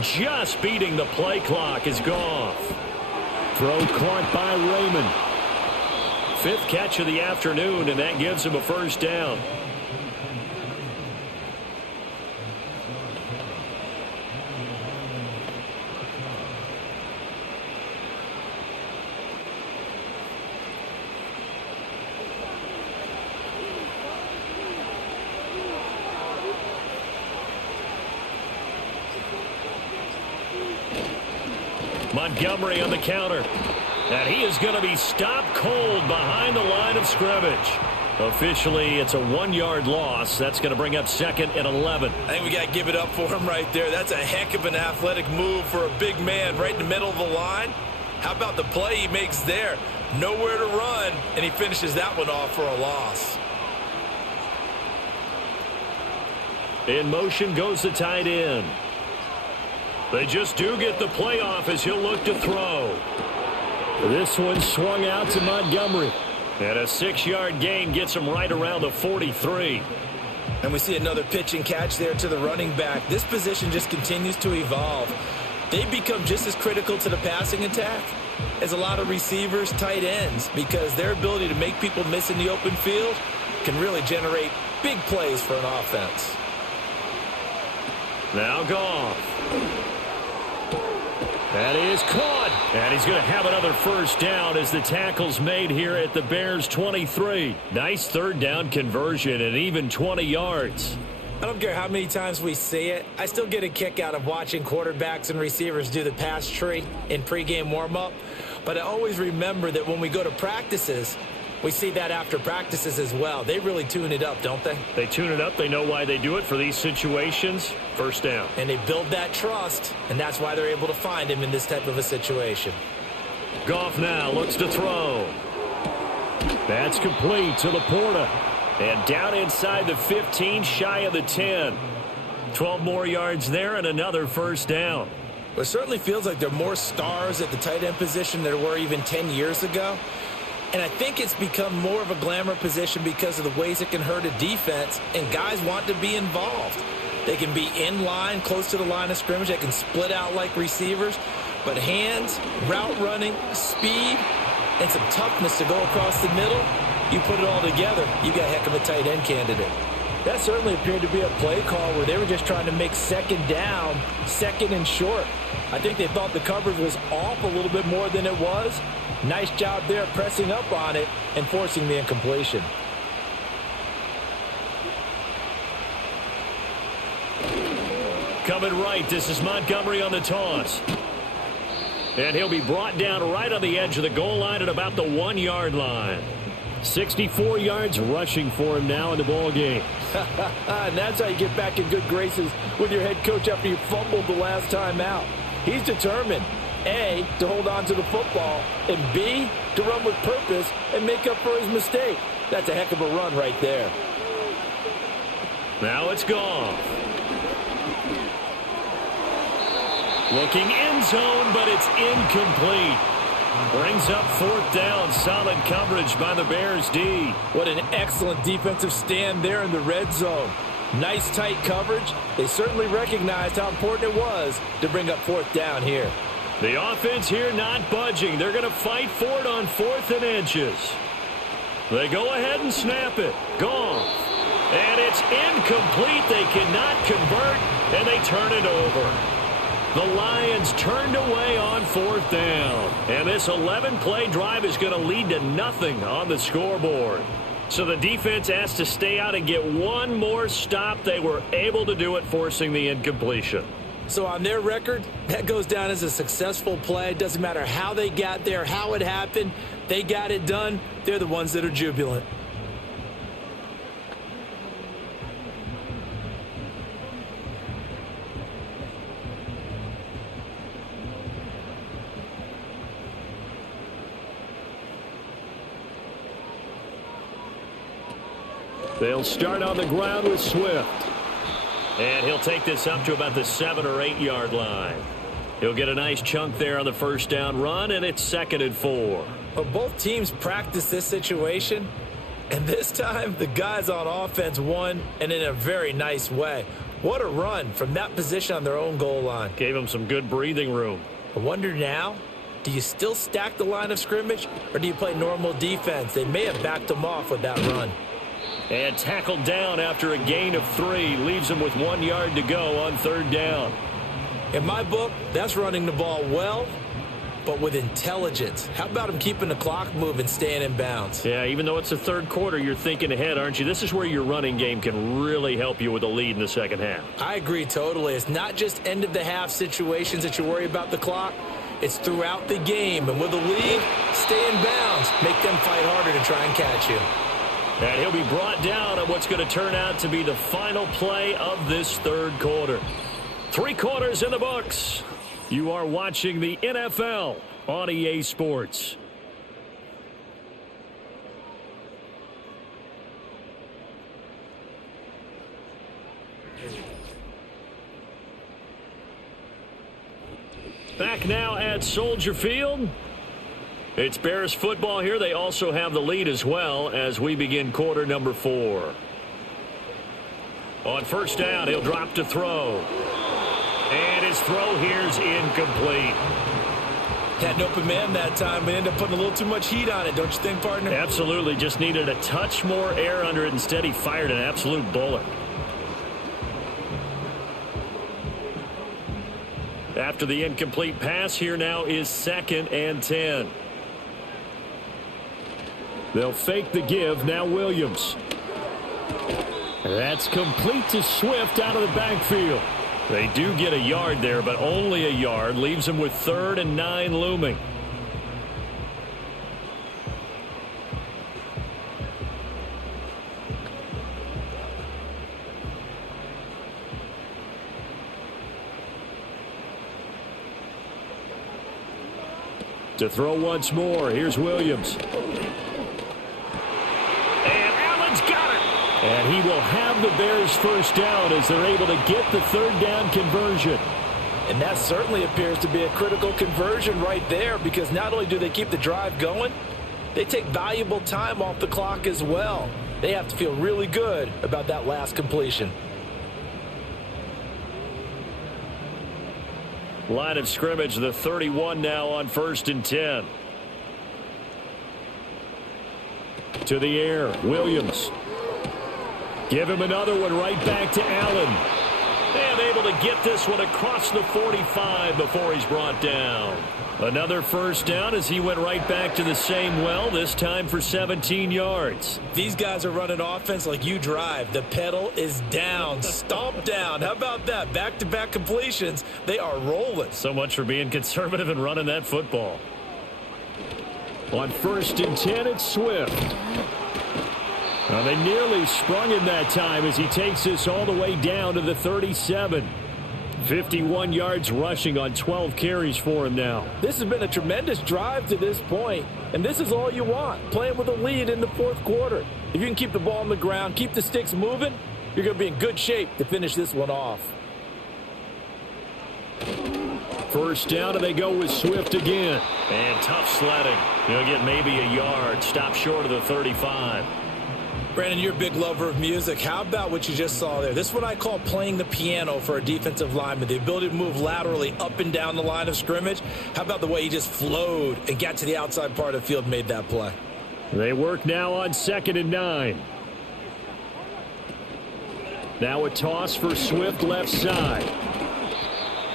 Just beating the play clock is Goff. Throw caught by Raymond. 5th catch of the afternoon, and that gives him a first down. Montgomery on the counter. And he is going to be stopped cold behind the line of scrimmage. Officially, it's a 1-yard loss. That's going to bring up 2nd and 11. I think we got to give it up for him right there. That's a heck of an athletic move for a big man right in the middle of the line. How about the play he makes there? Nowhere to run, and he finishes that one off for a loss. In motion goes the tight end. They just do get the play off as he'll look to throw. This one swung out to Montgomery. And a 6-yard gain gets him right around the 43. And we see another pitch and catch there to the running back. This position just continues to evolve. They've become just as critical to the passing attack as a lot of receivers, tight ends, because their ability to make people miss in the open field can really generate big plays for an offense. Now Goff. That is caught. And he's going to have another first down as the tackle's made here at the Bears 23. Nice third down conversion and even 20 yards. I don't care how many times we see it. I still get a kick out of watching quarterbacks and receivers do the pass tree in pregame warm-up. But I always remember that when we go to practices, we see that after practices as well. They really tune it up, don't they? They tune it up. They know why they do it for these situations. First down. And they build that trust, and that's why they're able to find him in this type of a situation. Goff now looks to throw. That's complete to Laporta. And down inside the 15, shy of the 10. 12 more yards there and another first down. Well, it certainly feels like there are more stars at the tight end position than there were even 10 years ago. And I think it's become more of a glamour position because of the ways it can hurt a defense, and guys want to be involved. They can be in line, close to the line of scrimmage. They can split out like receivers. But hands, route running, speed, and some toughness to go across the middle, you put it all together, you got a heck of a tight end candidate. That certainly appeared to be a play call where they were just trying to make second down, second and short. I think they thought the coverage was off a little bit more than it was. Nice job there pressing up on it and forcing the incompletion. Coming right, this is Montgomery on the toss. And he'll be brought down right on the edge of the goal line at about the 1-yard line. 64 yards rushing for him now in the ball game. And that's how you get back in good graces with your head coach after you fumbled the last time out. He's determined, A, to hold on to the football, and B, to run with purpose and make up for his mistake. That's a heck of a run right there. Now it's Goff. Looking end zone, but it's incomplete. Brings up fourth down. Solid coverage by the Bears D. What an excellent defensive stand there in the red zone. Nice tight coverage. They certainly recognized how important it was to bring up fourth down here. The offense here not budging. They're going to fight for it on 4th and inches. They go ahead and snap it. Goff. And it's incomplete. They cannot convert, and they turn it over. The Lions turned away on 4th down. And this 11-play drive is going to lead to nothing on the scoreboard. So the defense has to stay out and get one more stop. They were able to do it, forcing the incompletion. So on their record, that goes down as a successful play. It doesn't matter how they got there, how it happened. They got it done. They're the ones that are jubilant. They'll start on the ground with Swift. And he'll take this up to about the 7 or 8 yard line. He'll get a nice chunk there on the first down run, and it's 2nd and 4. Well, both teams practice this situation, and this time the guys on offense won, and in a very nice way. What a run from that position on their own goal line. Gave them some good breathing room. I wonder now, do you still stack the line of scrimmage, or do you play normal defense? They may have backed them off with that run. And tackled down after a gain of 3. Leaves him with 1 yard to go on 3rd down. In my book, that's running the ball well, but with intelligence. How about him keeping the clock moving, staying in bounds? Yeah, even though it's the 3rd quarter, you're thinking ahead, aren't you? This is where your running game can really help you with a lead in the 2nd half. I agree totally. It's not just end-of-the-half situations that you worry about the clock. It's throughout the game. And with a lead, stay in bounds. Make them fight harder to try and catch you. And he'll be brought down on what's going to turn out to be the final play of this 3rd quarter. 3 quarters in the books. You are watching the NFL on EA Sports. Back now at Soldier Field. It's Bears football here. They also have the lead as well as we begin quarter number 4. On first down, he'll drop to throw. And his throw here's incomplete. Had an open man that time, but ended up putting a little too much heat on it, don't you think, partner? Absolutely. Just needed a touch more air under it. Instead, he fired an absolute bullet. After the incomplete pass, here now is 2nd and 10. They'll fake the give. Now Williams. That's complete to Swift out of the backfield. They do get a yard there, but only a yard. Leaves them with 3rd and 9 looming. To throw once more, here's Williams. And Allen's got it. And he will have the Bears first down as they're able to get the 3rd down conversion. And that certainly appears to be a critical conversion right there, because not only do they keep the drive going, they take valuable time off the clock as well. They have to feel really good about that last completion. Line of scrimmage, the 31 now on 1st and 10. To the air, Williams. Give him another one right back to Allen. And able to get this one across the 45 before he's brought down. Another first down as he went right back to the same well, this time for 17 yards. These guys are running offense like you drive. The pedal is down, stomp down. How about that? Back-to-back completions. They are rolling. So much for being conservative and running that football. On 1st and 10, it's Swift. Well, they nearly sprung him that time as he takes this all the way down to the 37. 51 yards rushing on 12 carries for him now. This has been a tremendous drive to this point, and this is all you want, playing with a lead in the 4th quarter. If you can keep the ball on the ground, keep the sticks moving, you're going to be in good shape to finish this one off. First down, and they go with Swift again. And tough sledding. He'll get maybe a yard. Stop short of the 35. Brandon, you're a big lover of music. How about what you just saw there? This is what I call playing the piano for a defensive lineman. The ability to move laterally up and down the line of scrimmage. How about the way he just flowed and got to the outside part of the field and made that play? They work now on 2nd and 9. Now a toss for Swift left side.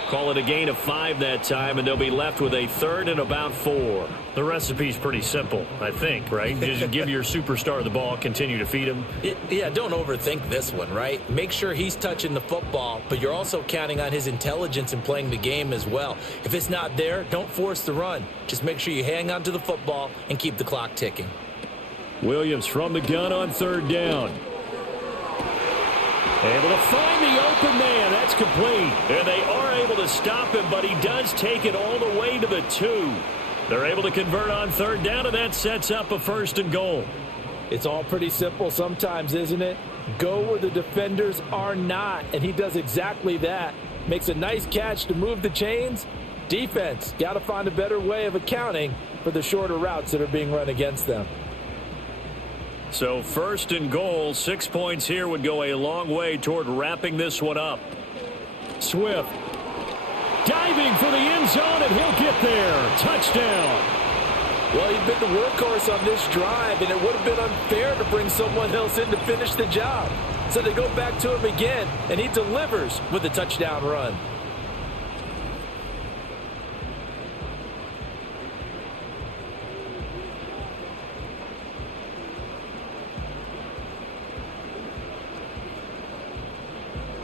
Call it a gain of 5 that time, and they'll be left with a 3rd and about 4. The recipe's pretty simple, I think, right? Just give your superstar the ball, continue to feed him. Yeah, don't overthink this one, right? Make sure he's touching the football, but you're also counting on his intelligence in playing the game as well. If it's not there, don't force the run. Just make sure you hang on to the football and keep the clock ticking. Williams from the gun on 3rd down. Able to find the open man. That's complete. And they are able to stop him, but he does take it all the way to the 2. They're able to convert on 3rd down, and that sets up a 1st and goal. It's all pretty simple sometimes, isn't it? Go where the defenders are not, and he does exactly that. Makes a nice catch to move the chains. Defense, got to find a better way of accounting for the shorter routes that are being run against them. So 1st and goal, 6 points here would go a long way toward wrapping this one up. Swift diving for the end zone, and he'll get there. Touchdown. Well, he's been the workhorse on this drive, and it would have been unfair to bring someone else in to finish the job. So they go back to him again, and he delivers with a touchdown run.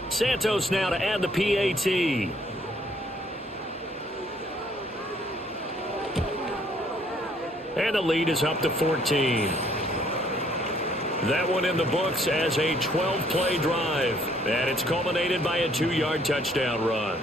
Santos now to add the PAT. And the lead is up to 14. That one in the books as a 12-play drive. And it's culminated by a 2-yard touchdown run.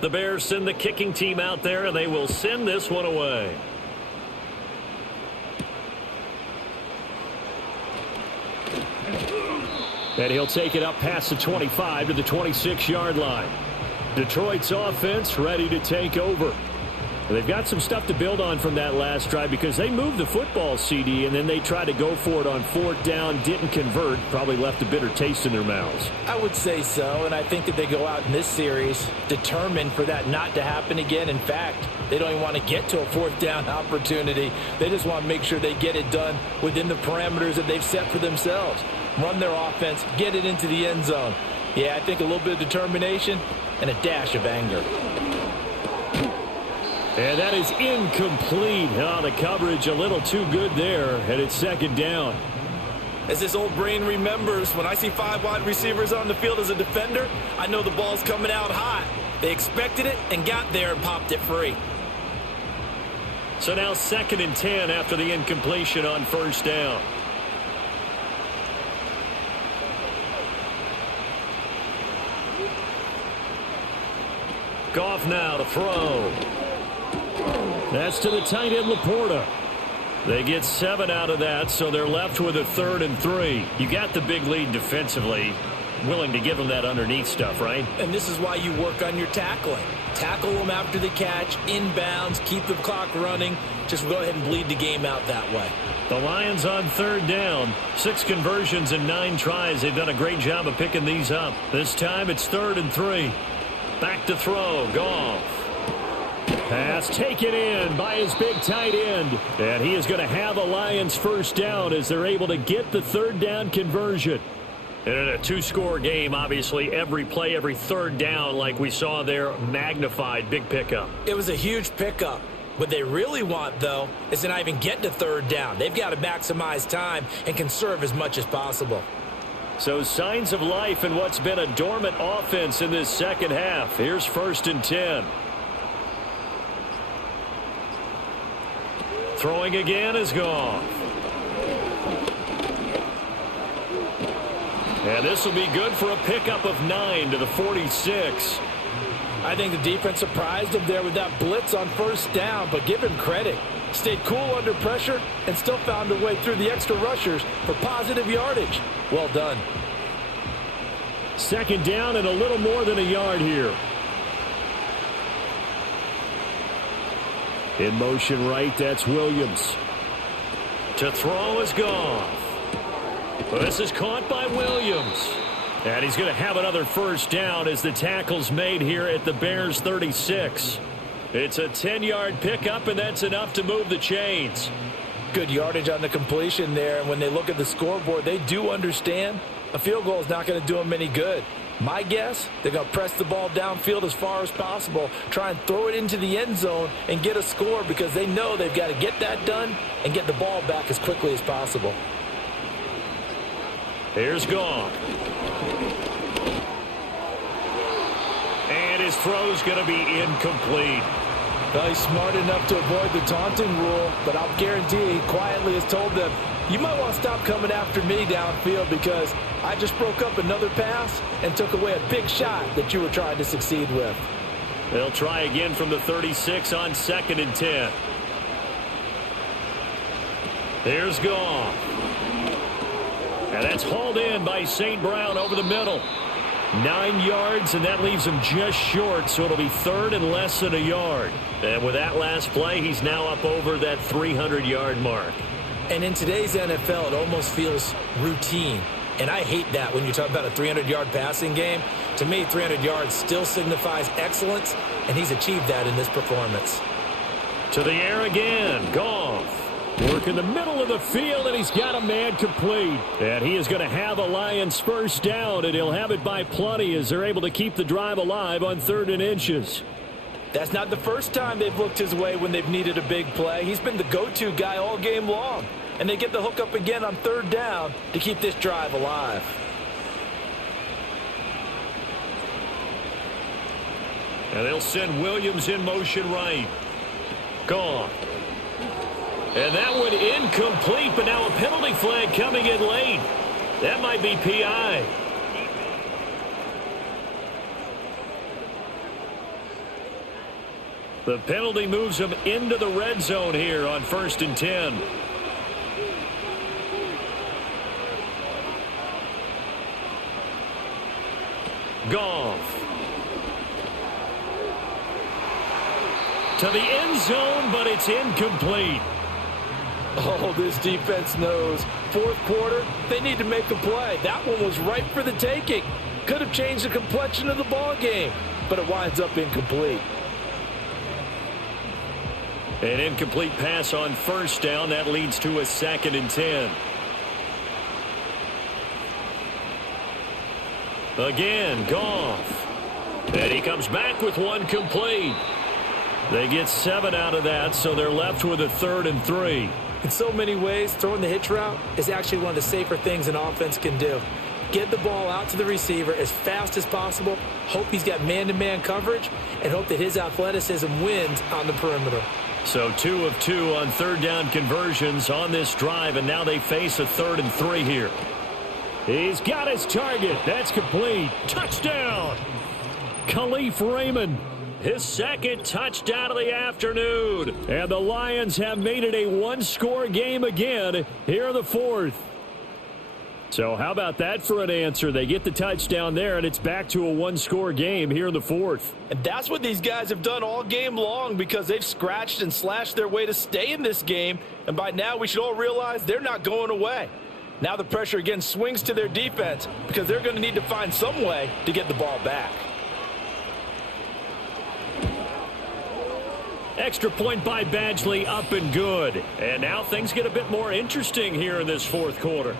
The Bears send the kicking team out there, and they will send this one away. And he'll take it up past the 25 to the 26-yard line. Detroit's offense ready to take over. They've got some stuff to build on from that last drive because they moved the football, CD, and then they tried to go for it on 4th down, didn't convert, probably left a bitter taste in their mouths. I would say so, and I think that they go out in this series determined for that not to happen again. In fact, they don't even want to get to a 4th down opportunity. They just want to make sure they get it done within the parameters that they've set for themselves. Run their offense, get it into the end zone. Yeah, I think a little bit of determination and a dash of anger. And that is incomplete. Oh, the coverage a little too good there, and it's 2nd down. As this old brain remembers, when I see 5 wide receivers on the field as a defender, I know the ball's coming out hot. They expected it and got there and popped it free. So now 2nd and 10 after the incompletion on 1st down. Goff now to throw. That's to the tight end, Laporta. They get 7 out of that, so they're left with a 3rd and 3. You got the big lead defensively. Willing to give them that underneath stuff, right? And this is why you work on your tackling. Tackle them after the catch, inbounds, keep the clock running. Just go ahead and bleed the game out that way. The Lions on 3rd down. 6 conversions and 9 tries. They've done a great job of picking these up. This time it's 3rd and 3. Back to throw. Goff. Pass taken in by his big tight end. And he is going to have a Lions 1st down as they're able to get the 3rd down conversion. And in a 2-score game, obviously, every play, every 3rd down, like we saw there, magnified, big pickup. It was a huge pickup. What they really want, though, is to not even get to 3rd down. They've got to maximize time and conserve as much as possible. So signs of life in what's been a dormant offense in this 2nd half. Here's 1st and 10. Throwing again is Goff. And this will be good for a pickup of 9 to the 46. I think the defense surprised him there with that blitz on 1st down, but give him credit. Stayed cool under pressure and still found a way through the extra rushers for positive yardage. Well done. 2nd down and a little more than a yard here. In motion right, that's Williams. To throw is Goff. This is caught by Williams. And he's going to have another 1st down as the tackle's made here at the Bears 36. It's a 10-yard pickup, and that's enough to move the chains. Good yardage on the completion there. And when they look at the scoreboard, they do understand a field goal is not going to do them any good. My guess, they're going to press the ball downfield as far as possible, try and throw it into the end zone and get a score because they know they've got to get that done and get the ball back as quickly as possible. Here's Goff. And his throw's going to be incomplete. Well, he's smart enough to avoid the taunting rule, but I'll guarantee he quietly has told them, you might want to stop coming after me downfield because I just broke up another pass and took away a big shot that you were trying to succeed with. They'll try again from the 36 on 2nd and 10. Here's Goff. And that's hauled in by St. Brown over the middle. 9 yards, and that leaves him just short, so it'll be 3rd and less than a yard. And with that last play, he's now up over that 300-yard mark. And in today's NFL, it almost feels routine. And I hate that when you talk about a 300-yard passing game. To me, 300 yards still signifies excellence, and he's achieved that in this performance. To the air again, Goff. Work in the middle of the field, and he's got a man complete. And he is going to have a Lions 1st down, and he'll have it by plenty as they're able to keep the drive alive on 3rd and inches. That's not the first time they've looked his way when they've needed a big play. He's been the go-to guy all game long. And they get the hook up again on 3rd down to keep this drive alive. And they'll send Williams in motion right. Gone. And that one incomplete, but now a penalty flag coming in late. That might be PI. The penalty moves him into the red zone here on 1st and 10. Goff. to the end zone, but it's incomplete. Oh, this defense knows. Fourth quarter, they need to make a play. That one was ripe for the taking. Could have changed the complexion of the ball game, but it winds up incomplete. An incomplete pass on first down. That leads to a 2nd and 10. Again, Goff. And he comes back with one complete. They get 7 out of that, so they're left with a 3rd and 3. In so many ways, throwing the hitch route is actually one of the safer things an offense can do. Get the ball out to the receiver as fast as possible, hope he's got man-to-man coverage, and hope that his athleticism wins on the perimeter. So 2 of 2 on 3rd down conversions on this drive, and now they face a 3rd and 3 here. He's got his target. That's complete. Touchdown! Khalif Raymond. His 2nd touchdown of the afternoon. And the Lions have made it a one-score game again here in the 4th. So how about that for an answer? They get the touchdown there, and it's back to a one-score game here in the 4th. And that's what these guys have done all game long because they've scratched and slashed their way to stay in this game. And by now we should all realize they're not going away. Now the pressure again swings to their defense because they're going to need to find some way to get the ball back. Extra point by Badgley, up and good. And now things get a bit more interesting here in this 4th quarter.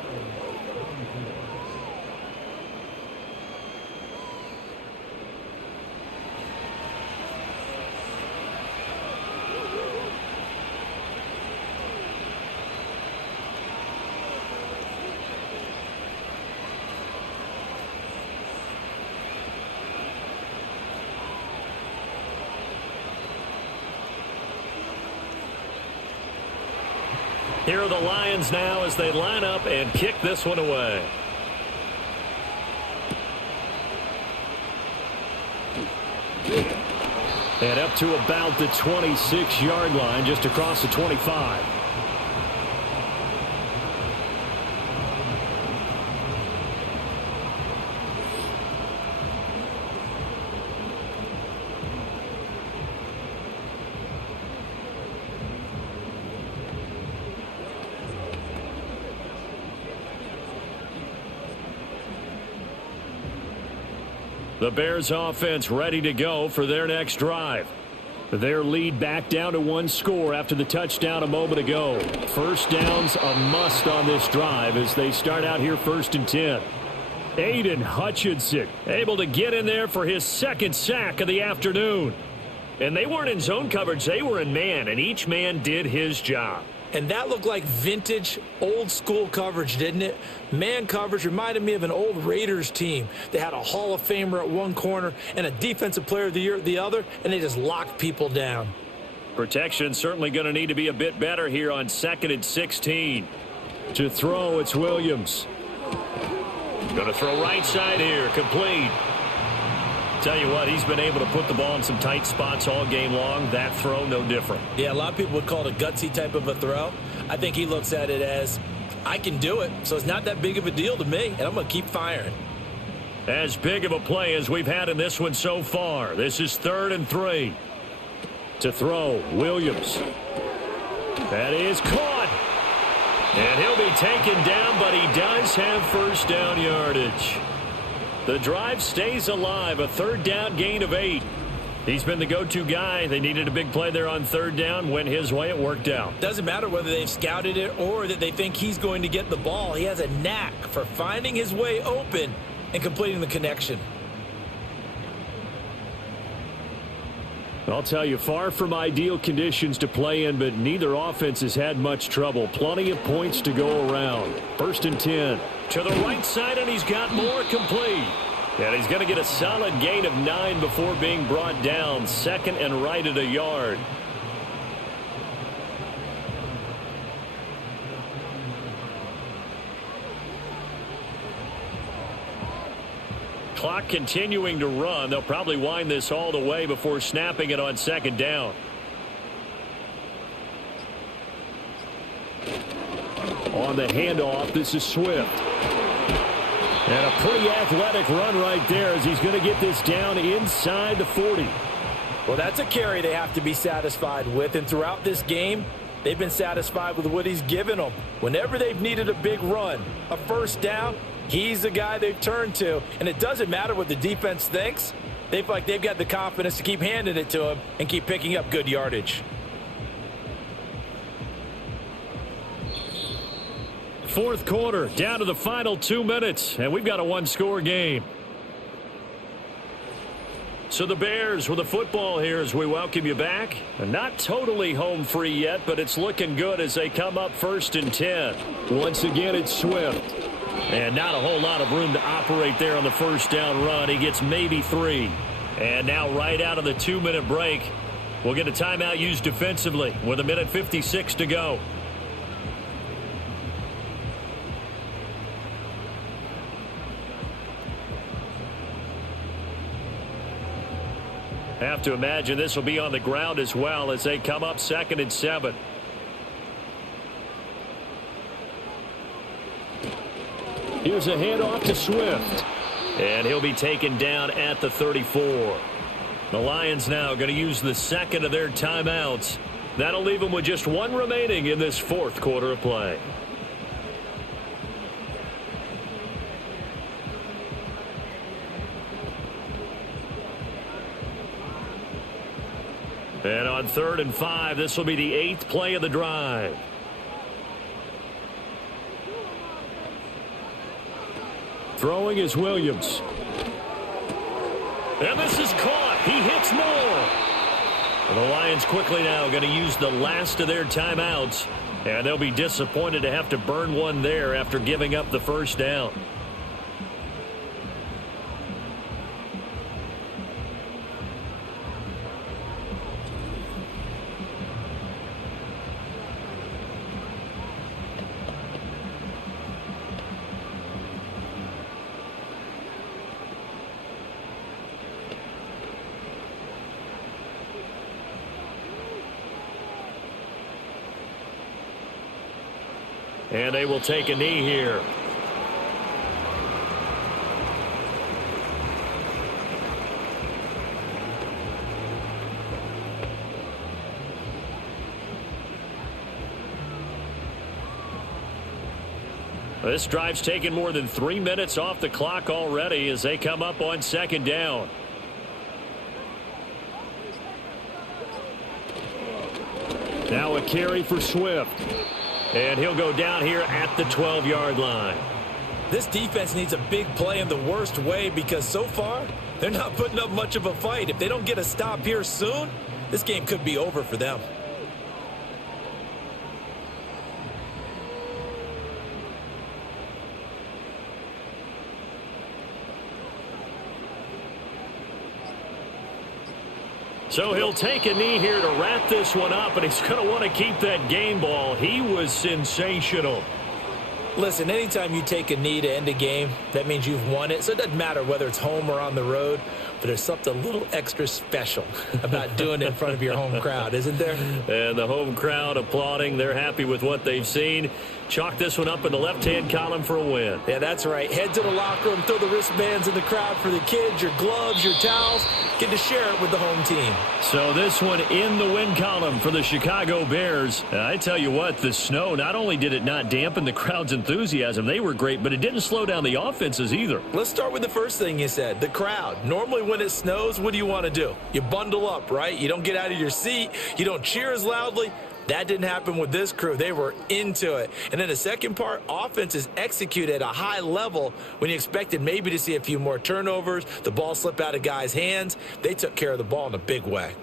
Here are the Lions now as they line up and kick this one away. And up to about the 26-yard line, just across the 25. The Bears offense ready to go for their next drive. Their lead back down to 1 score after the touchdown a moment ago. First down's a must on this drive as they start out here 1st and 10. Aiden Hutchinson able to get in there for his 2nd sack of the afternoon. And they weren't in zone coverage, they were in man, and each man did his job. And that looked like vintage, old-school coverage, didn't it? Man coverage reminded me of an old Raiders team. They had a Hall of Famer at one corner and a Defensive Player of the Year at the other, and they just locked people down. Protection certainly going to need to be a bit better here on 2nd and 16. To throw, it's Williams. Going to throw right side here, complete. Tell you what, he's been able to put the ball in some tight spots all game long. That throw, no different. Yeah, a lot of people would call it a gutsy type of a throw. I think he looks at it as, I can do it, so it's not that big of a deal to me, and I'm going to keep firing. As big of a play as we've had in this one so far. This is 3rd and 3. To throw, Williams. That is caught. And he'll be taken down, but he does have first down yardage. The drive stays alive, a 3rd down gain of 8. He's been the go-to guy. They needed a big play there on 3rd down. Went his way. It worked out. Doesn't matter whether they've scouted it or that they think he's going to get the ball. He has a knack for finding his way open and completing the connection. I'll tell you, far from ideal conditions to play in, but neither offense has had much trouble. Plenty of points to go around. 1st and 10. To the right side, and he's got more, complete. And he's going to get a solid gain of 9 before being brought down. 2nd and right at a yard. Clock continuing to run. They'll probably wind this all the way before snapping it on 2nd down. On the handoff, this is Swift. And a pretty athletic run right there as he's going to get this down inside the 40. Well, that's a carry they have to be satisfied with, and throughout this game, they've been satisfied with what he's given them. Whenever they've needed a big run, a first down, he's the guy they've turned to, and it doesn't matter what the defense thinks. They feel like they've got the confidence to keep handing it to him and keep picking up good yardage. Fourth quarter, down to the final 2 minutes, and we've got a one-score game. So the Bears with the football here as we welcome you back. Not totally home free yet, but it's looking good as they come up 1st and 10. Once again, it's Swift. And not a whole lot of room to operate there on the first down run. He gets maybe 3. And now right out of the 2-minute break, we'll get a timeout used defensively with 1:56 to go. Have to imagine this will be on the ground as well as they come up 2nd and 7. Here's a handoff to Swift. And he'll be taken down at the 34. The Lions now going to use the second of their timeouts. That'll leave them with just one remaining in this fourth quarter of play. And on 3rd and 5, this will be the 8th play of the drive. Throwing is Williams. And this is caught. He hits more. And the Lions quickly now going to use the last of their timeouts. And they'll be disappointed to have to burn one there after giving up the first down. And they will take a knee here. This drive's taken more than 3 minutes off the clock already as they come up on 2nd down. Now a carry for Swift. And he'll go down here at the 12-yard line. This defense needs a big play in the worst way because so far, they're not putting up much of a fight. If they don't get a stop here soon, this game could be over for them. So he'll take a knee here to wrap this one up, and he's going to want to keep that game ball. He was sensational. Listen, anytime you take a knee to end a game, that means you've won it. So it doesn't matter whether it's home or on the road, but there's something a little extra special about doing it in front of your home crowd, isn't there? And the home crowd applauding. They're happy with what they've seen. Chalk this one up in the left-hand column for a win. Yeah, that's right. Head to the locker room, throw the wristbands in the crowd for the kids, your gloves, your towels. Get to share it with the home team. So this one in the win column for the Chicago Bears. I tell you what, the snow, not only did it not dampen the crowd's enthusiasm, they were great, but it didn't slow down the offenses either. Let's start with the first thing you said, the crowd. Normally when it snows, what do you want to do? You bundle up, right? You don't get out of your seat. You don't cheer as loudly. That didn't happen with this crew. They were into it. And then the second part, offense is executed at a high level when you expected maybe to see a few more turnovers, the ball slip out of guys' hands. They took care of the ball in a big way.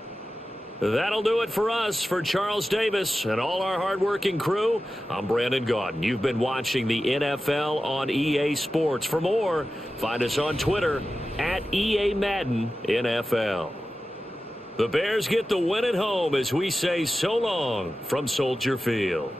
That'll do it for us. For Charles Davis and all our hardworking crew, I'm Brandon Gaudin. You've been watching the NFL on EA Sports. For more, find us on Twitter at EA Madden NFL. The Bears get the win at home as we say so long from Soldier Field.